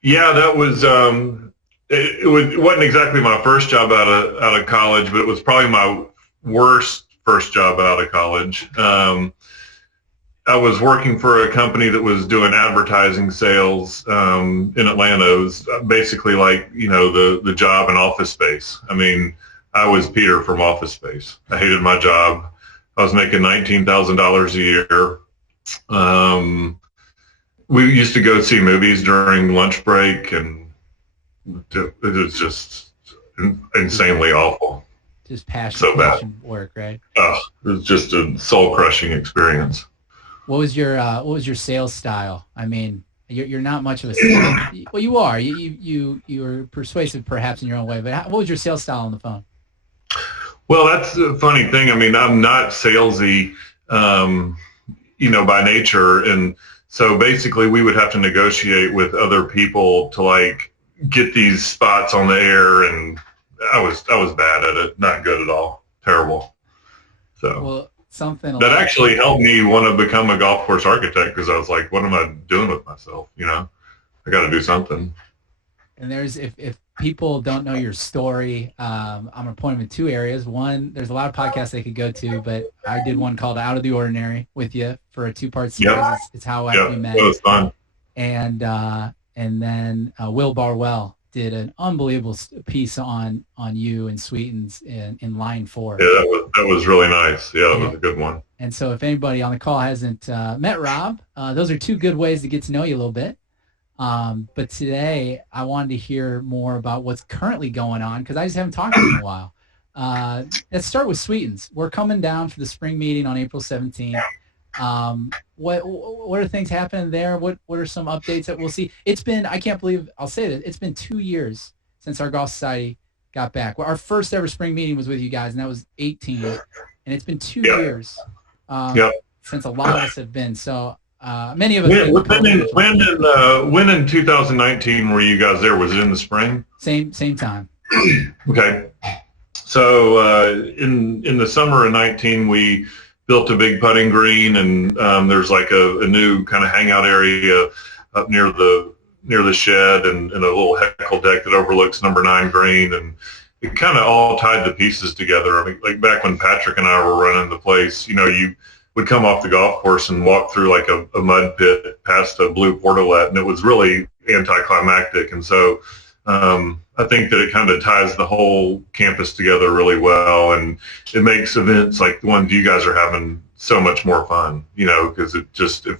Yeah, that was. It wasn't exactly my first job out of college, but it was probably my worst first job out of college. I was working for a company that was doing advertising sales in Atlanta. It was basically like, the job in Office Space. I mean, I was Peter from Office Space. I hated my job. I was making $19,000 a year. We used to go see movies during lunch break, and it was just insanely awful. Just passion, so bad work, right? Oh, it was just a soul-crushing experience. What was your sales style? I mean, you're not much of a sales. Well, you are. You are persuasive, perhaps in your own way. But what was your sales style on the phone? Well, that's the funny thing. I mean, I'm not salesy, by nature. And so basically we would have to negotiate with other people to like get these spots on the air. And I was bad at it. Not good at all. Terrible. So Well, something that actually helped me want to become a golf course architect, because I was like, what am I doing with myself? I got to do something. And if people don't know your story, I'm going to point them in two areas. One, there's a lot of podcasts they could go to, but I did one called Out of the Ordinary with you for a 2-part series. Yep. It's how we met. That was fun. And then Will Barwell did an unbelievable piece on you and Sweetens in Line 4. Yeah, that was really nice. Yeah, that was a good one. And so if anybody on the call hasn't met Rob, those are two good ways to get to know you a little bit. But today I wanted to hear more about what's currently going on, because I just haven't talked to you in a while. Let's start with Sweetens. We're coming down for the spring meeting on April 17th. What are things happening there? What are some updates that we'll see? It's been, I can't believe I'll say that, it's been 2 years since our Golf Society got back. Well, our first ever spring meeting was with you guys, and that was 18. And it's been 2 years since a lot of us have been. So many of us. When in 2019 were you guys there? Was it in the spring? Same time. Okay. So in the summer of 19, we built a big putting green, and there's like a new kind of hangout area up near the shed, and a little heckle deck that overlooks number 9 green, and it kind of all tied the pieces together. I mean, like back when Patrick and I were running the place, you would come off the golf course and walk through like a mud pit past a blue portalette, and it was really anticlimactic. And so I think that it kind of ties the whole campus together really well, and it makes events like the ones you guys are having so much more fun, because it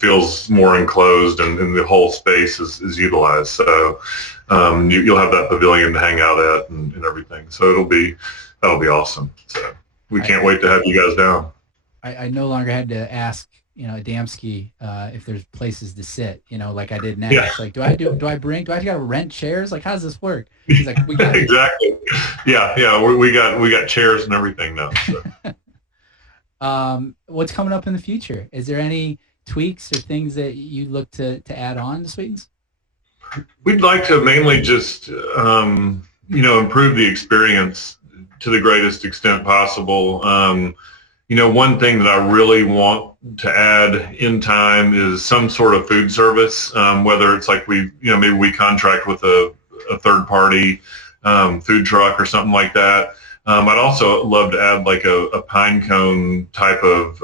feels more enclosed, and the whole space is utilized. So you'll have that pavilion to hang out at and everything. So that'll be awesome. So we can't wait to have you guys down. I no longer had to ask, Adamski if there's places to sit, like I did next. Yeah. Like, do I have to rent chairs? Like, how does this work? He's like, we got exactly. Yeah. We got chairs and everything now. So. What's coming up in the future? Is there any tweaks or things that you look to add on to Sweetens? We'd like to mainly just, improve the experience to the greatest extent possible. One thing that I really want to add in time is some sort of food service, whether it's like maybe we contract with a third party food truck or something like that. I'd also love to add like a pine cone type of,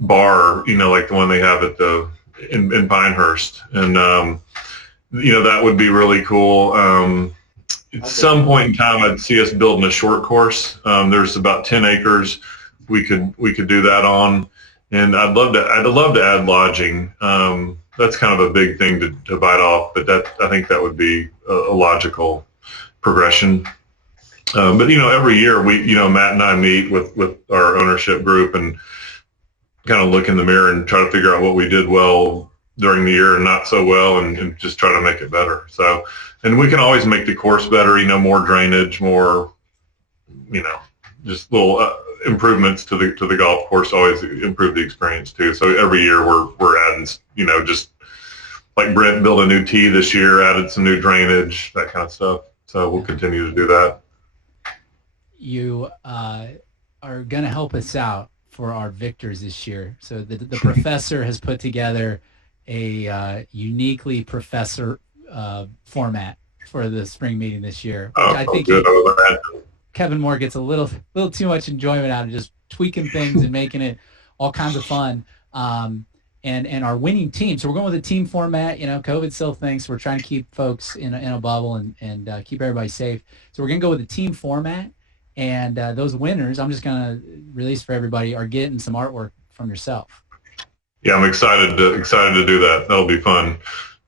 bar, like the one they have at in Pinehurst. And, that would be really cool. At some point in time, I'd see us building a short course. There's about 10 acres we could do that on, and I'd love to add lodging. That's kind of a big thing to bite off, but I think that would be a logical progression. But every year Matt and I meet with our ownership group and kind of look in the mirror and try to figure out what we did well during the year and not so well, and just try to make it better. So. And we can always make the course better, more drainage, more, just little improvements to the golf course always improve the experience too. So every year we're adding, just like Brent built a new tee this year, added some new drainage, that kind of stuff. So we'll continue to do that. You are going to help us out for our victors this year. So the professor has put together a uniquely professor format for the spring meeting this year. I think Kevin Moore gets a little too much enjoyment out of just tweaking things and making it all kinds of fun. And our winning team. So we're going with a team format. COVID still thinks we're trying to keep folks in a bubble and keep everybody safe. So we're going to go with a team format. And those winners, I'm just going to release for everybody, are getting some artwork from yourself. Yeah, I'm excited to do that. That'll be fun.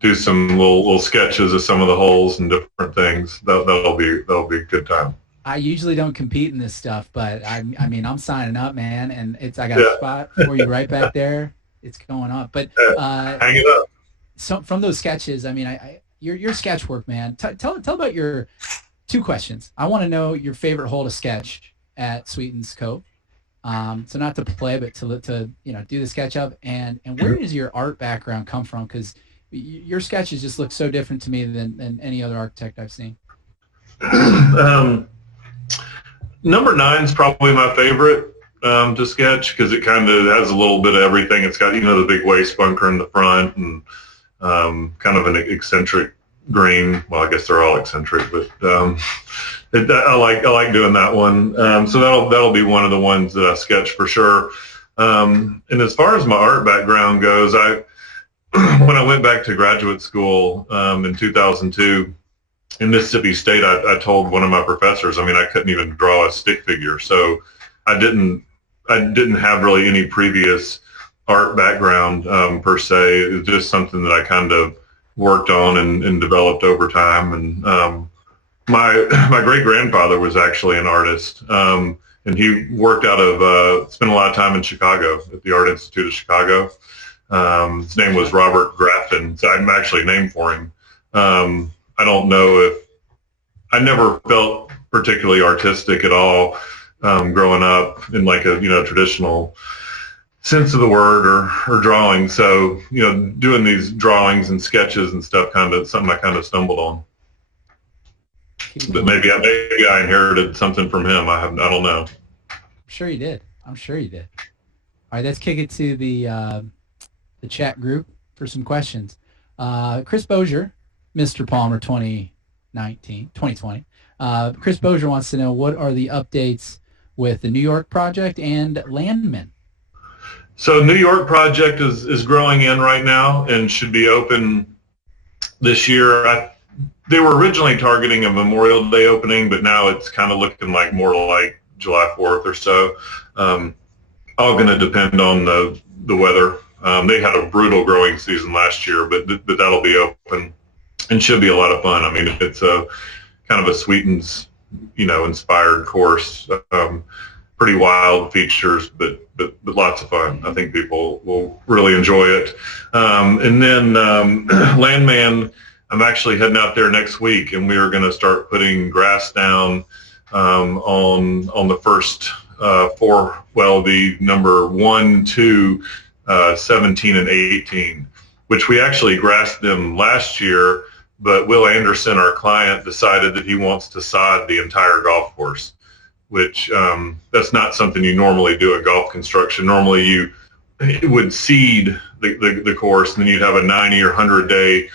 Do some little sketches of some of the holes and different things. That'll be a good time. I usually don't compete in this stuff, but I'm signing up, man, and I got a spot for you right back there. It's going up, but hang it up. So from those sketches, your sketch work, man. Tell about your 2 questions. I want to know your favorite hole to sketch at Sweetens Cove. So not to play, but to do the sketch of. And where does your art background come from? Because your sketches just look so different to me than any other architect I've seen. Number 9 is probably my favorite to sketch because it kind of has a little bit of everything. It's got the big waist bunker in the front and kind of an eccentric green. Well, I guess they're all eccentric, but I like doing that one. So that'll be one of the ones that I sketch for sure. And as far as my art background goes, when I went back to graduate school in 2002 in Mississippi State, I told one of my professors, I couldn't even draw a stick figure, so I didn't have really any previous art background per se. It was just something that I kind of worked on and developed over time. And my great grandfather was actually an artist, and he worked spent a lot of time in Chicago at the Art Institute of Chicago. His name was Robert Grafton. So I'm actually named for him. I don't know I never felt particularly artistic at all growing up in like a traditional sense of the word or drawing. So doing these drawings and sketches and stuff something I kind of stumbled on. But maybe I inherited something from him. I don't know. I'm sure you did. All right, let's kick it to the chat group for some questions. Chris Bozier, Mr. Palmer 2020. Chris Bozier wants to know, what are the updates with the New York project and Landman? So New York project is growing in right now and should be open this year. They were originally targeting a Memorial Day opening, but now it's kind of looking more like July 4th or so. All going to depend on the weather. They had a brutal growing season last year, but that'll be open and should be a lot of fun. It's a kind of a Sweetens, inspired course. Pretty wild features, but lots of fun. I think people will really enjoy it. And then Landman, I'm actually heading out there next week, and we are going to start putting grass down on the first 4. Well, the number 1, 2, 17, and 18, which we actually grassed them last year, but Will Anderson, our client, decided that he wants to sod the entire golf course, which that's not something you normally do at golf construction. Normally you would seed the course, and then you'd have a 90 or 100 day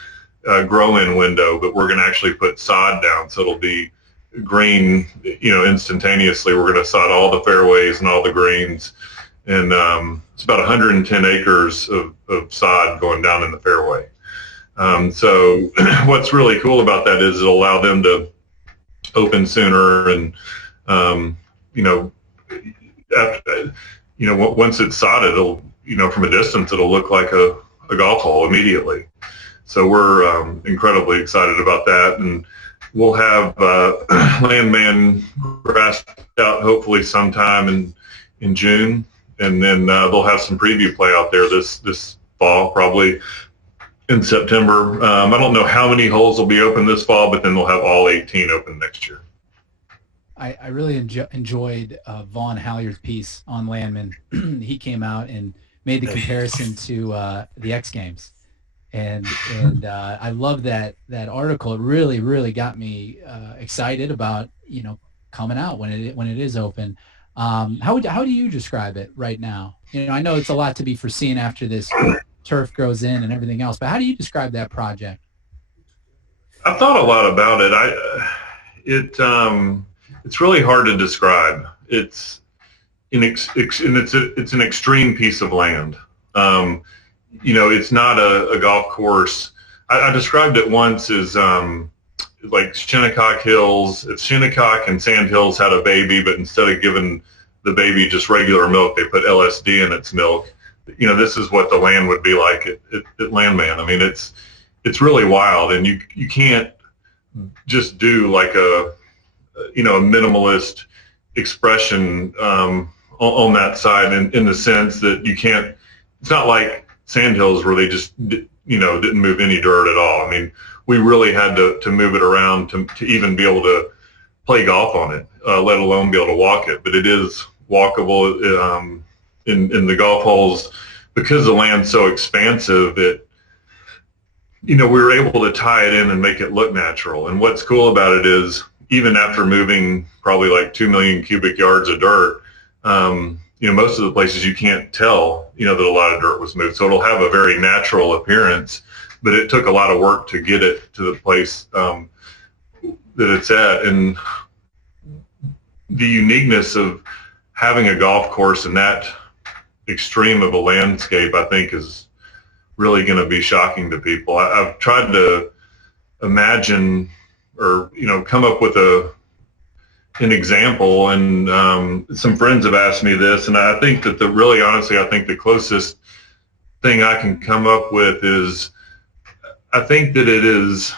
grow-in window, but we're going to actually put sod down, so it'll be green, instantaneously. We're going to sod all the fairways and all the greens, and it's about 110 acres of sod going down in the fairway. So what's really cool about that is it'll allow them to open sooner, and once it's sodded, it'll from a distance it'll look like a golf hole immediately. So we're incredibly excited about that, and we'll have Landman grassed out hopefully sometime in June, and then they'll have some preview play out there this fall, probably in September. I don't know how many holes will be open this fall, but then they'll have all 18 open next year. I really enjoyed Vaughn Halyard's piece on Landman. He came out and made the comparison to the X Games. And I love that article. It really got me excited about coming out when it is open. How do you describe it right now? I know it's a lot to be foreseen after this turf grows in and everything else, but how do you describe that project? I've thought a lot about it. It's really hard to describe. It's an extreme piece of land. It's not a golf course. I described it once as like Shinnecock Hills. If Shinnecock and Sand Hills had a baby, but instead of giving the baby just regular milk, they put LSD in its milk. This is what the land would be like at Landman. It's really wild, and you can't just do like a minimalist expression on that side in the sense that you can't. It's not like Sand Hills where they just didn't move any dirt at all. We really had to move it around to even be able to play golf on it, let alone be able to walk it. But it is walkable in the golf holes because the land's so expansive. We were able to tie it in and make it look natural. And what's cool about it is even after moving probably like 2 million cubic yards of dirt, most of the places you can't tell, that a lot of dirt was moved. So it'll have a very natural appearance, but it took a lot of work to get it to the place that it's at. And the uniqueness of having a golf course in that extreme of a landscape, I think, is really going to be shocking to people. I've tried to imagine or, come up with an example, and some friends have asked me this, and I think that I think the closest thing I can come up with is, I think that it is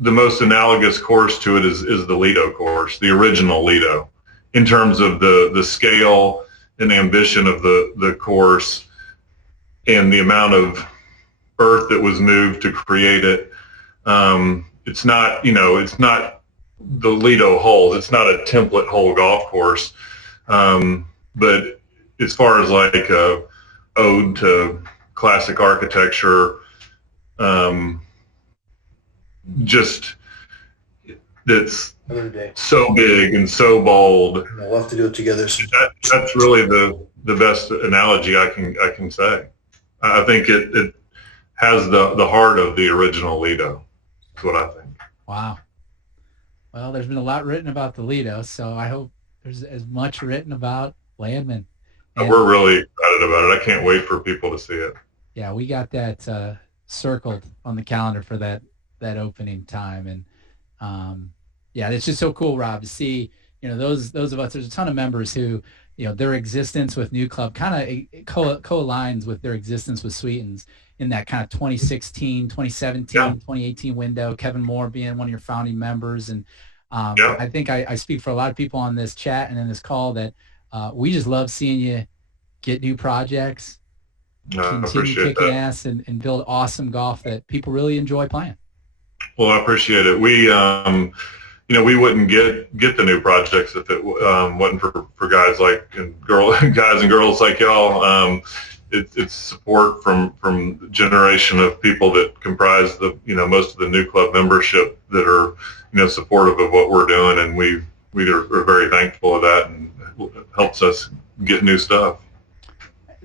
the most analogous course to it is the Lido course, the original Lido, in terms of the scale and ambition of the course and the amount of earth that was moved to create it. It's not the Lido holes. It's not a template hole golf course. But as far as like a ode to classic architecture, just that's so big and so bold. We'll have to do it together. That's really the best analogy I can say. I think it has the heart of the original Lido. That's what I think. Wow. Well, there's been a lot written about the Lido, so I hope there's as much written about Landman. And we're really excited about it. I can't wait for people to see it. Yeah, we got that circled on the calendar for that opening time, and it's just so cool, Rob, to see those of us. There's a ton of members who their existence with NewClub kind of co-aligns with their existence with Sweetens in that kind of 2016, 2017, 2018 window. Kevin Moore being one of your founding members, and I think I speak for a lot of people on this chat and in this call that we just love seeing you get new projects, continue kicking ass, and build awesome golf that people really enjoy playing. Well, I appreciate it. We we wouldn't get the new projects if it wasn't for guys like guys and girls like y'all. It's support from the generation of people that comprise the most of the NewClub membership that are supportive of what we're doing, and we are very thankful of that, and it helps us get new stuff.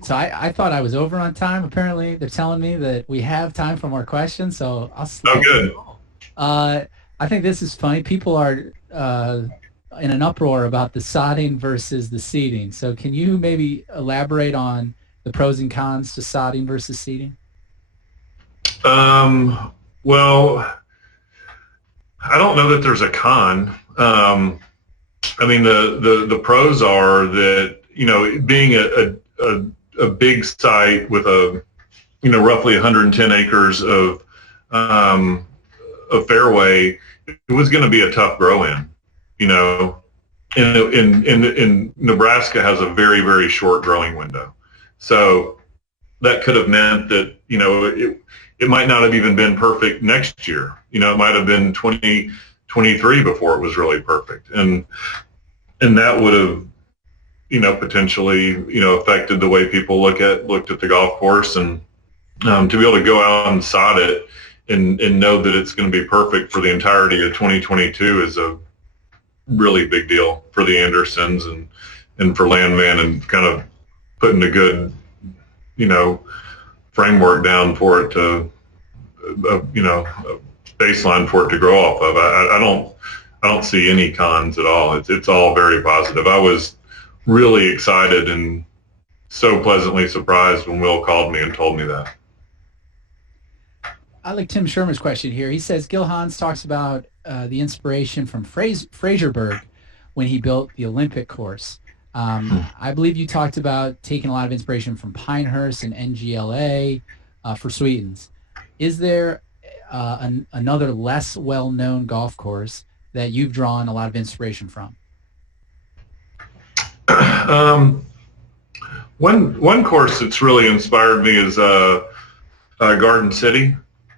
So I thought I was over on time. Apparently, they're telling me that we have time for more questions, so I'll stay. Oh, good. I think this is funny. People are in an uproar about the sodding versus the seeding. So can you maybe elaborate on the pros and cons to sodding versus seeding? Well, I don't know that there's a con. I mean, the pros are that, being a big site with roughly 110 acres of fairway, it was going to be a tough grow in, in Nebraska has a very, very short growing window. So that could have meant that, it might not have even been perfect next year. It might have been 2023 before it was really perfect. And that would have, potentially, affected the way people looked at the golf course. And to be able to go out and sod it and know that it's going to be perfect for the entirety of 2022 is a really big deal for the Andersons and for Landman, and kind of putting a good, framework down for it to, a baseline for it to grow off of. I don't see any cons at all. It's all very positive. I was really excited and so pleasantly surprised when Will called me and told me that. I like Tim Shermer's question here. He says Gil Hans talks about the inspiration from Fraserburg when he built the Olympic course. I believe you talked about taking a lot of inspiration from Pinehurst and NGLA for Sweetens. Is there another less well-known golf course that you've drawn a lot of inspiration from? One course that's really inspired me is Garden City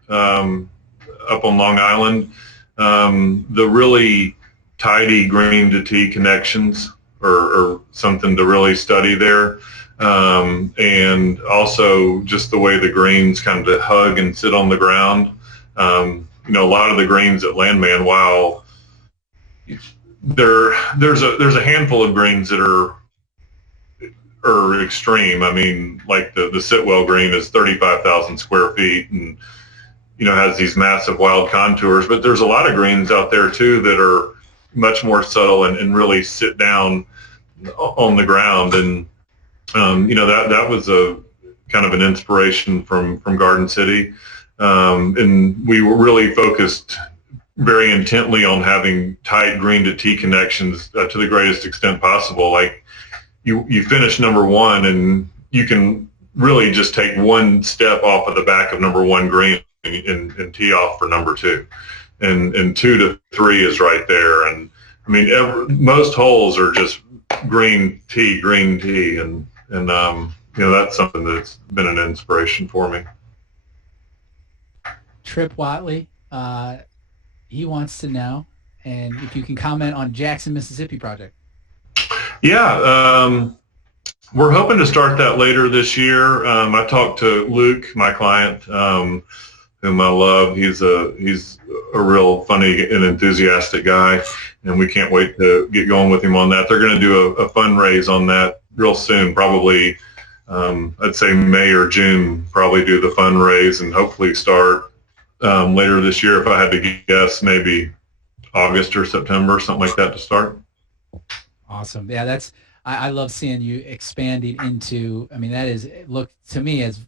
up on Long Island. The really tidy green to tee connections or something to really study there. And also just the way the greens kind of hug and sit on the ground. You know, a lot of the greens at Landman, while there's a handful of greens that are extreme. I mean, like the Sitwell green is 35,000 square feet and, you know, has these massive wild contours, but there's a lot of greens out there too that are much more subtle and really sit down on the ground. And, you know, that was a kind of an inspiration from Garden City. And we were really focused very intently on having tight green to tee connections to the greatest extent possible. Like you finish number one and you can really just take one step off of the back of number one green and tee off for number two. And 2 to 3 is right there. And I mean, most holes are just green tee, and you know, that's something that's been an inspiration for me. Trip Watley, he wants to know, and if you can comment on Jackson, Mississippi project. Yeah, we're hoping to start that later this year. I talked to Luke, my client, whom I love. He's a real funny and enthusiastic guy, and we can't wait to get going with him on that. They're going to do a fundraise on that real soon, probably I'd say May or June, probably do the fundraise and hopefully start later this year. If I had to guess, maybe August or September, something like that to start. Awesome. Yeah, I love seeing you expanding into, I mean, that is, look to me as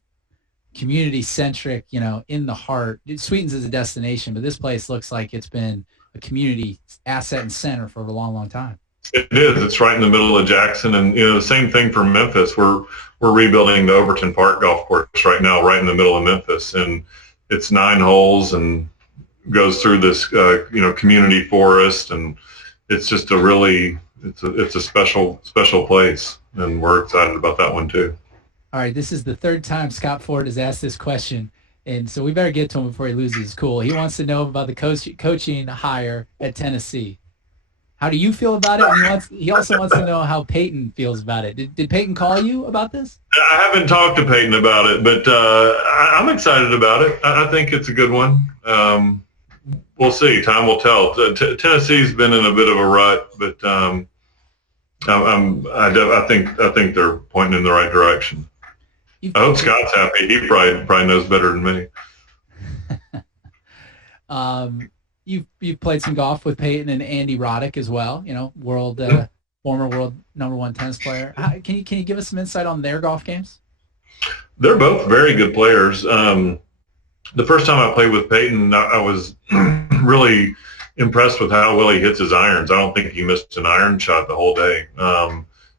community centric, you know, in the heart. Sweetens is a destination, but this place looks like it's been a community asset and center for a long, long time. It is. It's right in the middle of Jackson, and you know, the same thing for Memphis. We're rebuilding the Overton Park golf course right now, right in the middle of Memphis, and it's 9 holes and goes through this you know, community forest, and it's just a really it's a special place, and we're excited about that one too. All right, this is the 3rd time Scott Ford has asked this question, and so we better get to him before he loses his cool. He wants to know about the coaching hire at Tennessee. How do you feel about it? And he also wants to know how Peyton feels about it. Did Peyton call you about this? I haven't talked to Peyton about it, but I'm excited about it. I think it's a good one. We'll see. Time will tell. Tennessee's been in a bit of a rut, but I think they're pointing in the right direction. I hope Scott's happy. He probably knows better than me. You've played some golf with Peyton and Andy Roddick as well. You know, former world #1 tennis player. Can you give us some insight on their golf games? They're both very good players. The first time I played with Peyton, I was really impressed with how well he hits his irons. I don't think he missed an iron shot the whole day.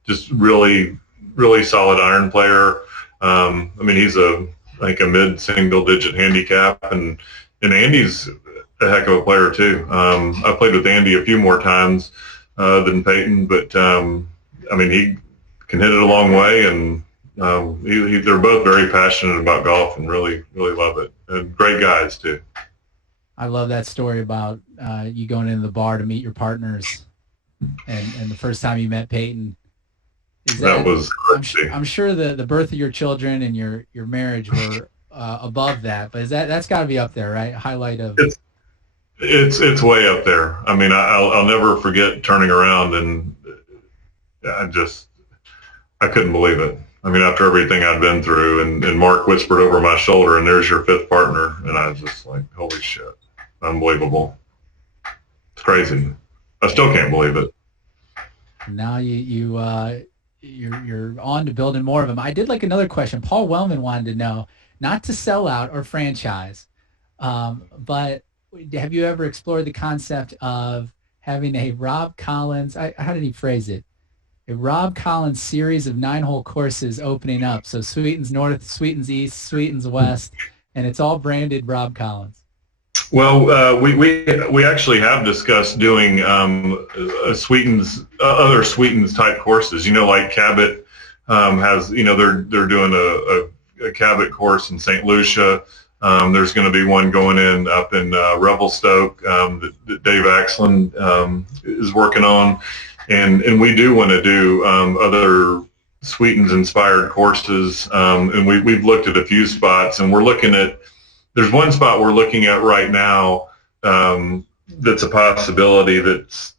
Just really, really solid iron player. I mean, he's I think a mid-single-digit handicap, and Andy's a heck of a player too. I played with Andy a few more times than Peyton, but I mean, he can hit it a long way, and they're both very passionate about golf and really, really love it. And great guys too. I love that story about you going into the bar to meet your partners, and the first time you met Peyton. That was crazy. I'm sure the birth of your children and your marriage were above that, but that's got to be up there, right? Highlight of. It's way up there. I mean, I'll never forget turning around, and I couldn't believe it. I mean, after everything I'd been through, and Mark whispered over my shoulder, and there's your 5th partner, and I was just like, holy shit, unbelievable. It's crazy. I still can't believe it. Now you're on to building more of them. I did like another question. Paul Wellman wanted to know, not to sell out or franchise, but have you ever explored the concept of having a Rob Collins, how did he phrase it? A Rob Collins series of 9-hole courses opening up. So Sweetens North, Sweetens East, Sweetens West, and it's all branded Rob Collins. Well, we actually have discussed doing Sweetens, other Sweetens type courses. You know, like Cabot has, you know, they're doing a Cabot course in St. Lucia. There's going to be one going in up in Revelstoke that Dave Axland is working on, and we do want to do other Sweetens inspired courses, and we've looked at a few spots, and we're looking at. There's one spot we're looking at right now that's a possibility that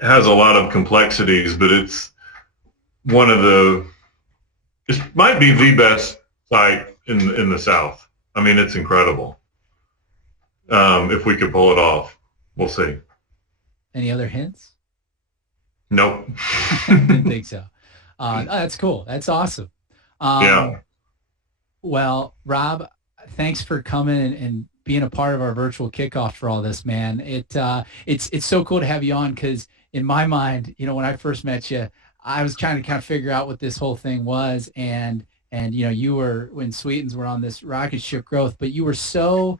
has a lot of complexities, but it's one of the. It might be the best site in the South. I mean, it's incredible. If we could pull it off, we'll see. Any other hints? Nope. Didn't think so. That's cool. That's awesome. Yeah. Well, Rob, thanks for coming and being a part of our virtual kickoff for all this, man. It's so cool to have you on because in my mind, when I first met you, I was trying to kind of figure out what this whole thing was, and you were when Sweetens were on this rocket ship growth, but you were so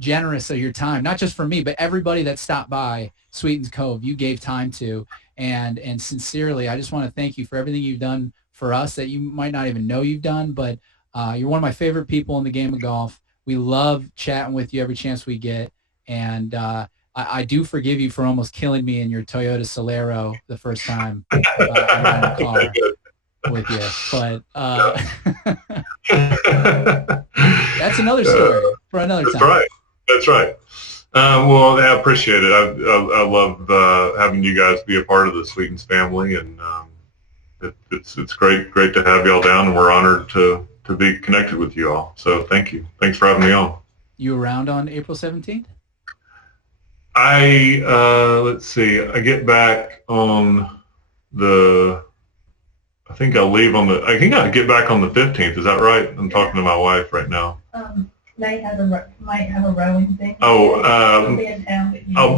generous of your time, not just for me, but everybody that stopped by Sweetens Cove, you gave time to, and sincerely, I just want to thank you for everything you've done for us that you might not even know you've done, but you're one of my favorite people in the game of golf. We love chatting with you every chance we get, and I do forgive you for almost killing me in your Toyota Solero the first time I got in a car with you, but that's another story for another time. That's right. Well, I appreciate it. I love having you guys be a part of the Sweetens family, and it's great to have y'all down, and we're honored to be connected with you all. So thank you. Thanks for having me on. You around on April 17th? Let's see. I get back on I think I'll leave I think I get back on the 15th. Is that right? I'm talking to my wife right now. Might have a rowing thing.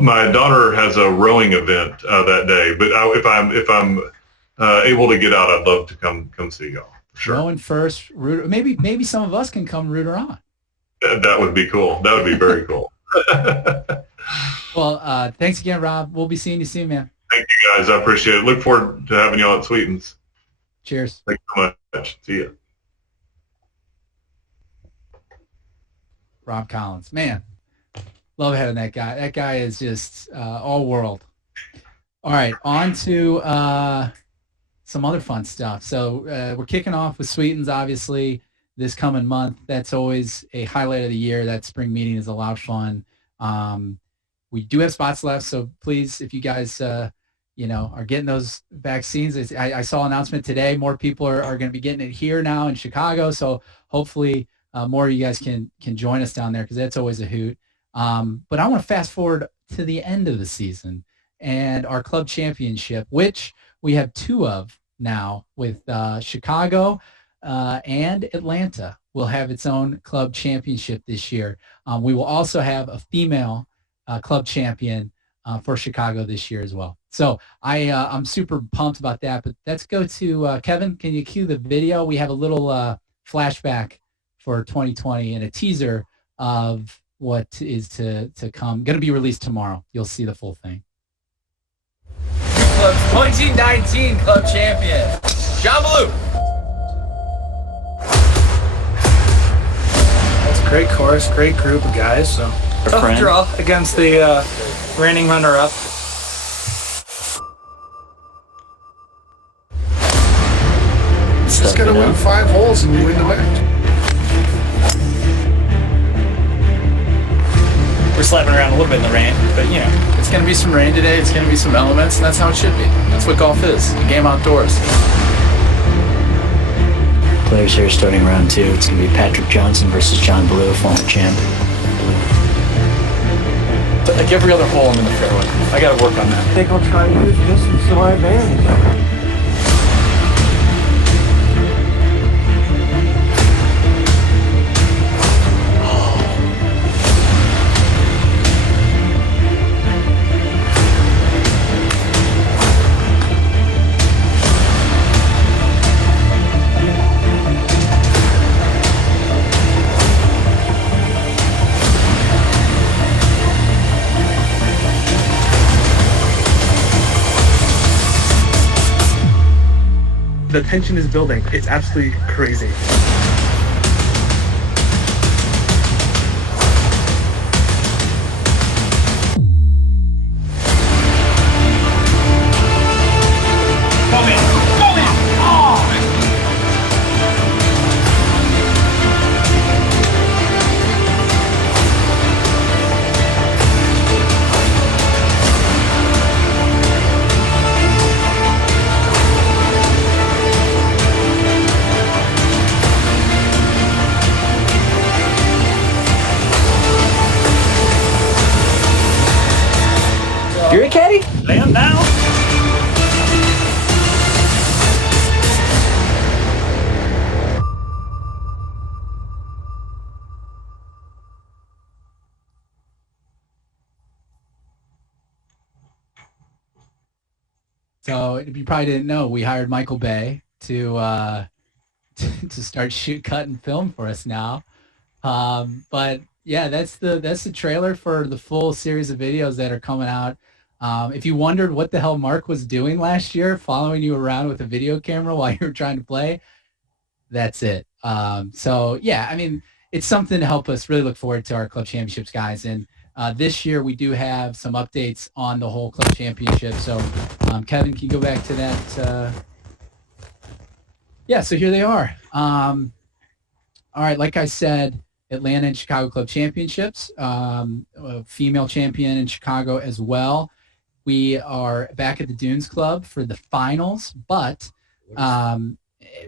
My daughter has a rowing event that day, but if I'm able to get out, I'd love to come see y'all. Sure. Rowing first, maybe some of us can come root her on. That would be cool. That would be very cool. Well, thanks again, Rob. We'll be seeing you soon, man. Thank you, guys. I appreciate it. Look forward to having y'all at Sweetens. Cheers. Thanks so much. See ya. Rob Collins, man, love having that guy. That guy is just all world. All right, on to some other fun stuff. So we're kicking off with Sweetens, obviously, this coming month. That's always a highlight of the year. That spring meeting is a lot of fun. We do have spots left, so please, if you guys, are getting those vaccines, I saw an announcement today. More people are going to be getting it here now in Chicago, so hopefully more of you guys can join us down there because that's always a hoot. But I want to fast forward to the end of the season and our club championship, which we have two of now with Chicago and Atlanta will have its own club championship this year. We will also have a female club champion for Chicago this year as well. So I'm super pumped about that. But let's go to Kevin. Can you cue the video? We have a little flashback for 2020 and a teaser of what is to come. Going to be released tomorrow. You'll see the full thing. Club's 2019 club champion, John Ballou. That's a great course, great group of guys. So tough draw against the reigning runner-up. Just gotta win 5 holes and you win the match. We're slapping around a little bit in the rain, but It's going to be some rain today. It's going to be some elements, and that's how it should be. That's what golf is, a game outdoors. Players here starting round 2. It's going to be Patrick Johnson versus John Ballou, former champ. But like every other hole, I'm in the fairway. I got to work on that. I think I'll try and use distance to my advantage. The tension is building. It's absolutely crazy. You're a caddy? Lay him down. So you probably didn't know we hired Michael Bay to start cut and film for us now. But yeah, that's the trailer for the full series of videos that are coming out. If you wondered what the hell Mark was doing last year, following you around with a video camera while you were trying to play, that's it. So yeah, I mean, it's something to help us really look forward to our club championships, guys. And this year we do have some updates on the whole club championship. So Kevin, can you go back to that? Yeah, so here they are. All right, like I said, Atlanta and Chicago Club Championships, a female champion in Chicago as well. We are back at the Dunes Club for the finals, but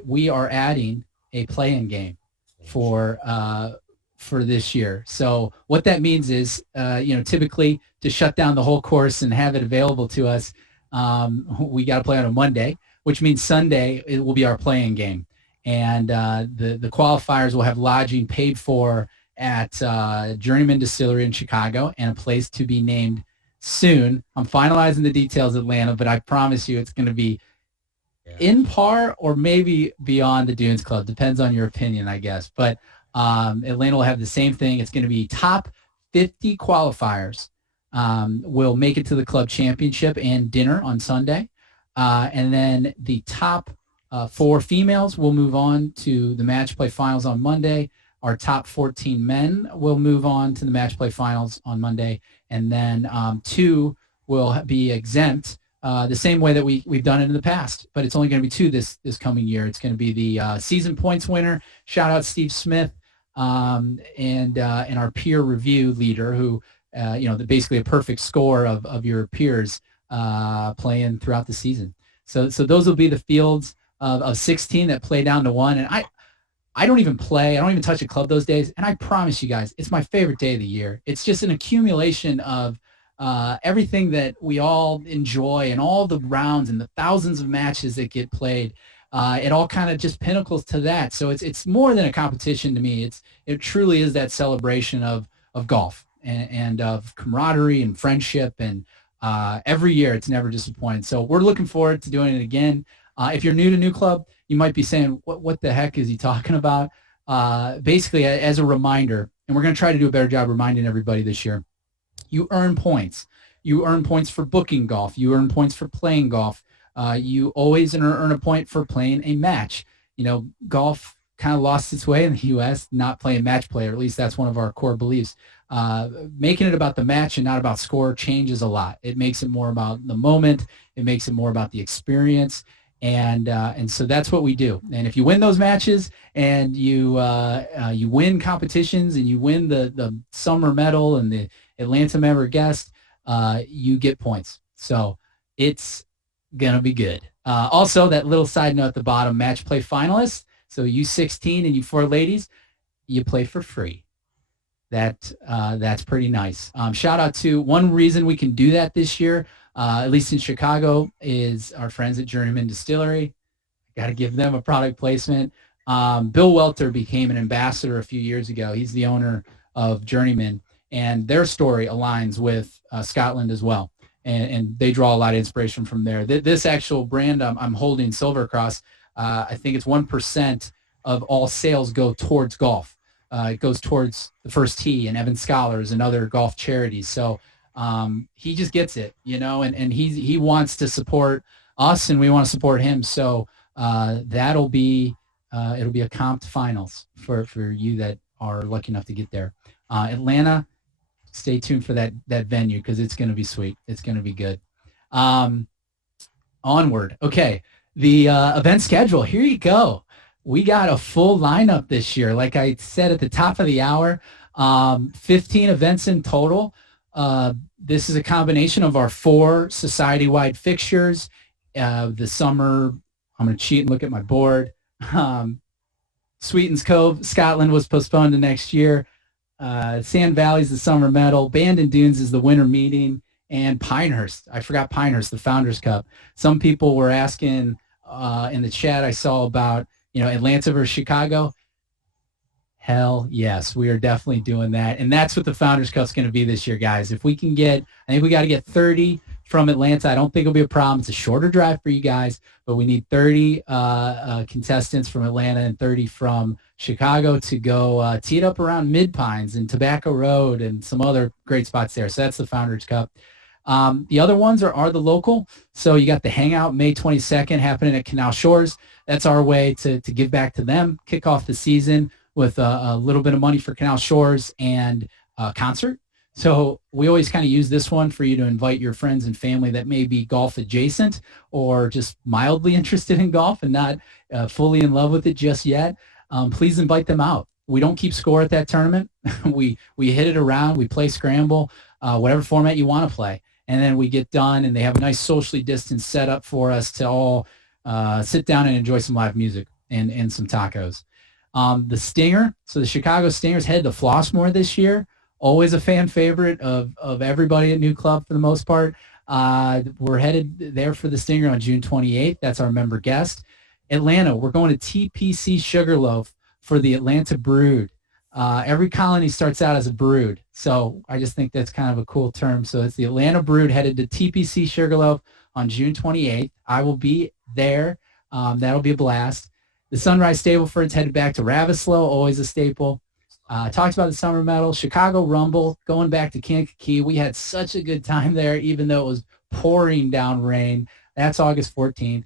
we are adding a play-in game for this year. So what that means is, typically to shut down the whole course and have it available to us, we got to play on a Monday, which means Sunday it will be our play-in game. And the qualifiers will have lodging paid for at Journeyman Distillery in Chicago and a place to be named soon. I'm finalizing the details, Atlanta, but I promise you it's going to be in par or maybe beyond the Dunes Club. Depends on your opinion, I guess. But Atlanta will have the same thing. It's going to be top 50 qualifiers will make it to the club championship and dinner on Sunday. And then the top 4 females will move on to the match play finals on Monday. Our top 14 men will move on to the match play finals on Monday. And then 2 will be exempt the same way that we've done it in the past. But it's only going to be 2 this coming year. It's going to be the season points winner. Shout out Steve Smith and our peer review leader who, basically a perfect score of your peers playing throughout the season. So those will be the fields of 16 that play down to 1. And I don't even play. I don't even touch a club those days. And I promise you guys, it's my favorite day of the year. It's just an accumulation of everything that we all enjoy and all the rounds and the thousands of matches that get played. It all kind of just pinnacles to that. So it's more than a competition to me. It truly is that celebration of golf and of camaraderie and friendship. And every year it's never disappointing. So we're looking forward to doing it again. If you're new to NewClub, you might be saying, what the heck is he talking about? Basically, as a reminder, and we're going to try to do a better job reminding everybody this year, you earn points. You earn points for booking golf. You earn points for playing golf. You always earn a point for playing a match. Golf kind of lost its way in the U.S., not playing match play, or at least that's one of our core beliefs. Making it about the match and not about score changes a lot. It makes it more about the moment. It makes it more about the experience. And so that's what we do. And if you win those matches and you win competitions and you win the summer medal and the Atlanta member guest, you get points. So it's going to be good. Also, that little side note at the bottom, match play finalists. So you 16 and you 4 ladies, you play for free. That's pretty nice. Shout out to one reason we can do that this year, at least in Chicago, is our friends at Journeyman Distillery. Got to give them a product placement. Bill Welter became an ambassador a few years ago. He's the owner of Journeyman, and their story aligns with Scotland as well. And they draw a lot of inspiration from there. This actual brand I'm holding, Silver Cross, I think it's 1% of all sales go towards golf. It goes towards the First Tee and Evan Scholars and other golf charities. So he just gets it, and he wants to support us and we want to support him. So it'll be a comped finals for you that are lucky enough to get there. Atlanta, stay tuned for that venue because it's going to be sweet. It's going to be good. Onward. Okay. The event schedule. Here you go. We got a full lineup this year. Like I said at the top of the hour, 15 events in total. This is a combination of our 4 society-wide fixtures. The summer, I'm going to cheat and look at my board. Sweetens Cove, Scotland was postponed to next year. Sand Valley's the summer medal. Bandon Dunes is the winter meeting. and Pinehurst. I forgot Pinehurst, the Founders Cup. Some people were asking in the chat I saw about, Atlanta versus Chicago. Hell yes, we are definitely doing that. And that's what the Founders Cup's going to be this year, guys. If we can I think we got to get 30 from Atlanta. I don't think it'll be a problem. It's a shorter drive for you guys, but we need 30 contestants from Atlanta and 30 from Chicago to go tee it up around Mid-Pines and Tobacco Road and some other great spots there. So that's the Founders Cup. The other ones are the local. So you got the Hangout May 22nd happening at Canal Shores. That's our way to give back to them, kick off the season with a little bit of money for Canal Shores and a concert. So we always kind of use this one for you to invite your friends and family that may be golf adjacent or just mildly interested in golf and not fully in love with it just yet. Please invite them out. We don't keep score at that tournament. we hit it around. We play scramble, whatever format you want to play. And then we get done, and they have a nice socially distanced setup for us to all sit down and enjoy some live music and some tacos. The Stinger, so the Chicago Stingers head to Flossmoor this year. Always a fan favorite of everybody at NewClub for the most part. We're headed there for the Stinger on June 28th. That's our member guest. Atlanta, we're going to TPC Sugarloaf for the Atlanta Brood. Every colony starts out as a brood, so I just think that's kind of a cool term. So it's the Atlanta Brood headed to TPC Sugarloaf on June 28th. I will be there. That'll be a blast. The Sunrise Stableford's headed back to Ravislow, always a staple. Talked about the Summer Medal, Chicago Rumble, going back to Kankakee. We had such a good time there, even though it was pouring down rain. That's August 14th.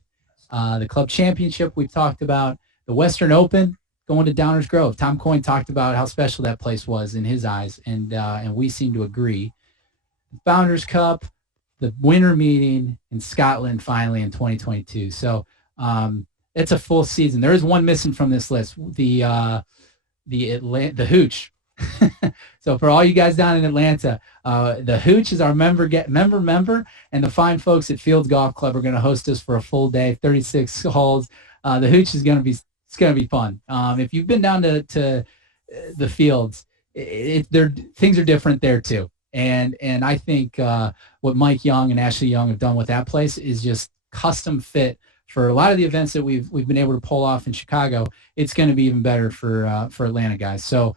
The Club Championship we've talked about. The Western Open, going to Downers Grove. Tom Coyne talked about how special that place was in his eyes, and we seem to agree. The Founders Cup, the winter meeting in Scotland finally in 2022. So it's a full season. There is one missing from this list, the Hooch. So for all you guys down in Atlanta, the Hooch is our member, and the fine folks at Fields Golf Club are going to host us for a full day, 36 holes. The Hooch is going to be fun. If you've been down to the Fields, things are different there too. And I think what Mike Young and Ashley Young have done with that place is just custom fit for a lot of the events that we've been able to pull off in Chicago. It's going to be even better for Atlanta guys. So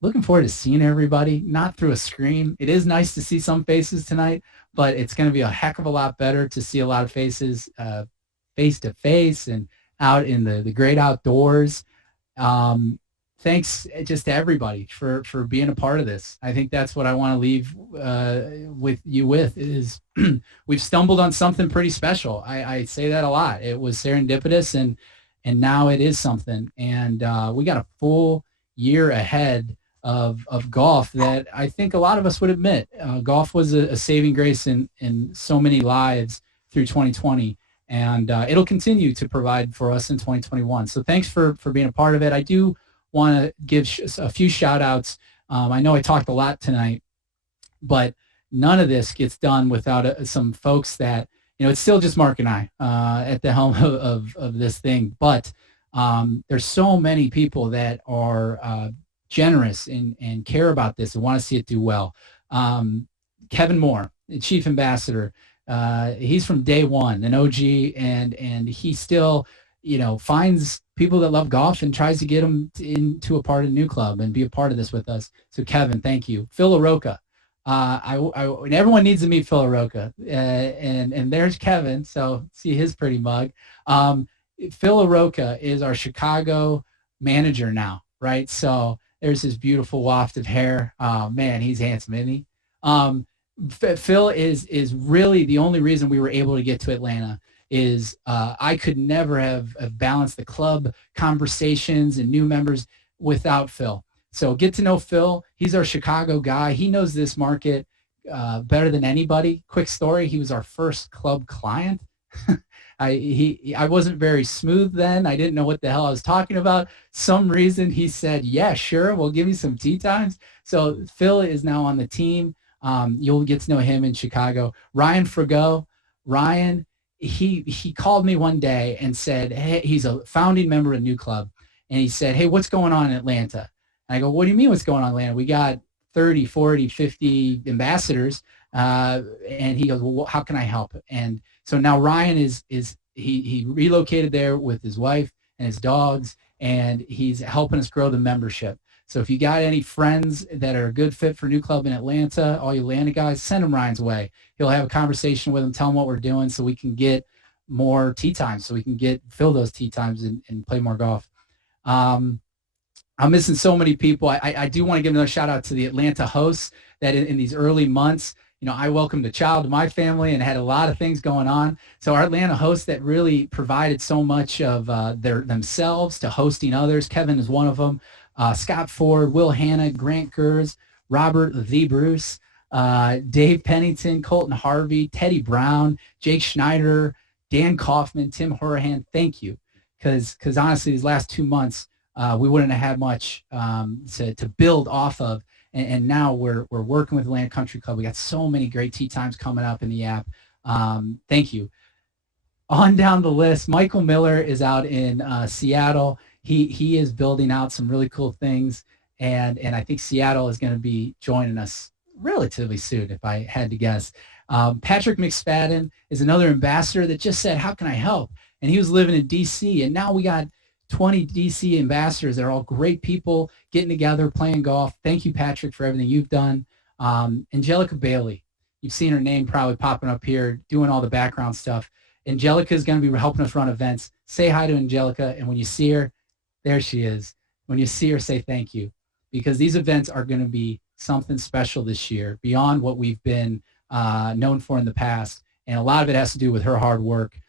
looking forward to seeing everybody, not through a screen. It is nice to see some faces tonight, but it's going to be a heck of a lot better to see a lot of faces face to face and out in the great outdoors. Thanks just to everybody for being a part of this. I think that's what I want to leave with you with is we've stumbled on something pretty special. I say that a lot. It was serendipitous and now it is something. And we got a full year ahead of golf that I think a lot of us would admit. Golf was a saving grace in so many lives through 2020. And it'll continue to provide for us in 2021. So thanks for being a part of it. I do want to give a few shout outs. I know I talked a lot tonight, but none of this gets done without some folks that, it's still just Mark and I at the helm of this thing. But there's so many people that are generous and care about this and want to see it do well. Kevin Moore, the Chief Ambassador, he's from day one, an OG, and he still, finds people that love golf and tries to get them into a part of NewClub and be a part of this with us. So Kevin, thank you. Phil Aroka. And everyone needs to meet Phil Aroka. And there's Kevin. So see his pretty mug. Phil Aroka is our Chicago manager now, right? So there's his beautiful waft of hair. Oh man, he's handsome, isn't he? Phil is really the only reason we were able to get to Atlanta. Is I could never have balanced the club conversations and new members without Phil. So get to know Phil. He's our Chicago guy. He knows this market better than anybody. Quick story, he was our first club client. I wasn't very smooth then. I didn't know what the hell I was talking about. Some reason he said, yeah, sure, we'll give you some tee times. So Phil is now on the team. You'll get to know him in Chicago. Ryan Frigo. Ryan, he called me one day and said, hey, he's a founding member of NewClub. And he said, hey, what's going on in Atlanta? And I go, what do you mean what's going on in Atlanta? We got 30, 40, 50 ambassadors. And he goes, well, how can I help? And so now Ryan he relocated there with his wife and his dogs, and he's helping us grow the membership. So if you got any friends that are a good fit for NewClub in Atlanta, all you Atlanta guys, send them Ryan's way. He'll have a conversation with them, tell them what we're doing so we can get more tee times, so we can fill those tee times and play more golf. I'm missing so many people. I do want to give another shout out to the Atlanta hosts that in these early months, I welcomed a child to my family and had a lot of things going on. So our Atlanta hosts that really provided so much of themselves to hosting others. Kevin is one of them. Scott Ford, Will Hanna, Grant Gers, Robert the Bruce, Dave Pennington, Colton Harvey, Teddy Brown, Jake Schneider, Dan Kaufman, Tim Horahan. Thank you. Because honestly, these last 2 months, we wouldn't have had much to build off of. And now we're working with Atlanta Country Club. We got so many great tee times coming up in the app. Thank you. On down the list, Michael Miller is out in Seattle. He is building out some really cool things, and I think Seattle is going to be joining us relatively soon, if I had to guess. Patrick Mcfadden is another ambassador that just said, how can I help? And he was living in D.C., and now we got 20 D.C. ambassadors. They're all great people getting together, playing golf. Thank you, Patrick, for everything you've done. Angelica Bailey, you've seen her name probably popping up here, doing all the background stuff. Angelica is going to be helping us run events. Say hi to Angelica, and when you see her, there she is. When you see her, say thank you, because these events are going to be something special this year beyond what we've been known for in the past, and a lot of it has to do with her hard work.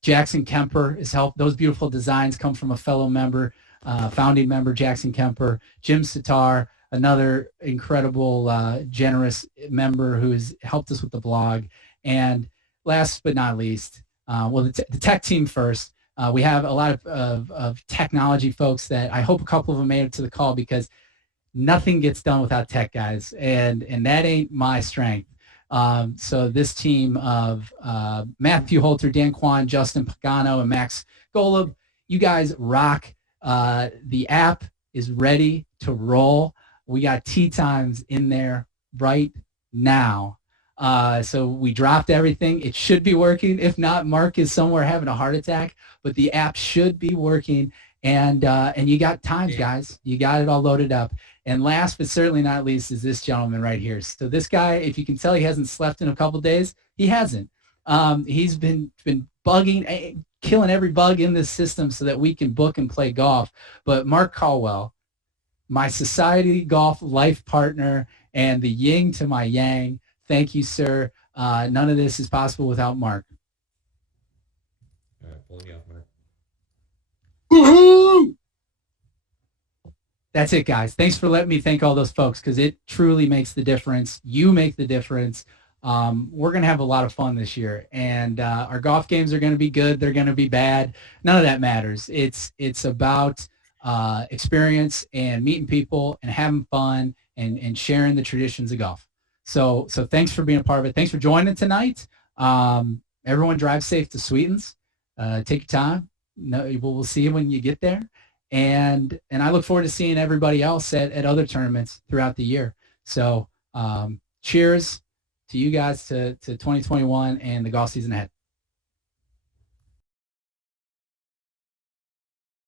Jackson Kemper is helped. Those beautiful designs come from a fellow member, founding member, Jackson Kemper. Jim Sitar, another incredible, generous member who has helped us with the blog. And last but not least, the tech team first. We have a lot of technology folks that I hope a couple of them made it to the call, because nothing gets done without tech guys, and that ain't my strength. So this team of Matthew Holter, Dan Kwan, Justin Pagano, and Max Golub, you guys rock. The app is ready to roll. We got tee times in there right now. So we dropped everything. It should be working. If not, Mark is somewhere having a heart attack, but the app should be working. And you got times, guys. You got it all loaded up. And last but certainly not least is this gentleman right here. So this guy, if you can tell he hasn't slept in a couple days, he hasn't. He's been bugging, killing every bug in this system so that we can book and play golf. But Mark Caldwell, my Society Golf life partner and the yin to my yang, thank you, sir. None of this is possible without Mark. All right, pulling you off, Mark. Woo-hoo! That's it, guys. Thanks for letting me thank all those folks, because it truly makes the difference. You make the difference. We're going to have a lot of fun this year, and our golf games are going to be good. They're going to be bad. None of that matters. It's about experience and meeting people and having fun and sharing the traditions of golf. So thanks for being a part of it. Thanks for joining tonight. Everyone drive safe to Sweetens. Take your time. No, we'll see you when you get there. And I look forward to seeing everybody else at other tournaments throughout the year. So cheers to you guys to 2021 and the golf season ahead.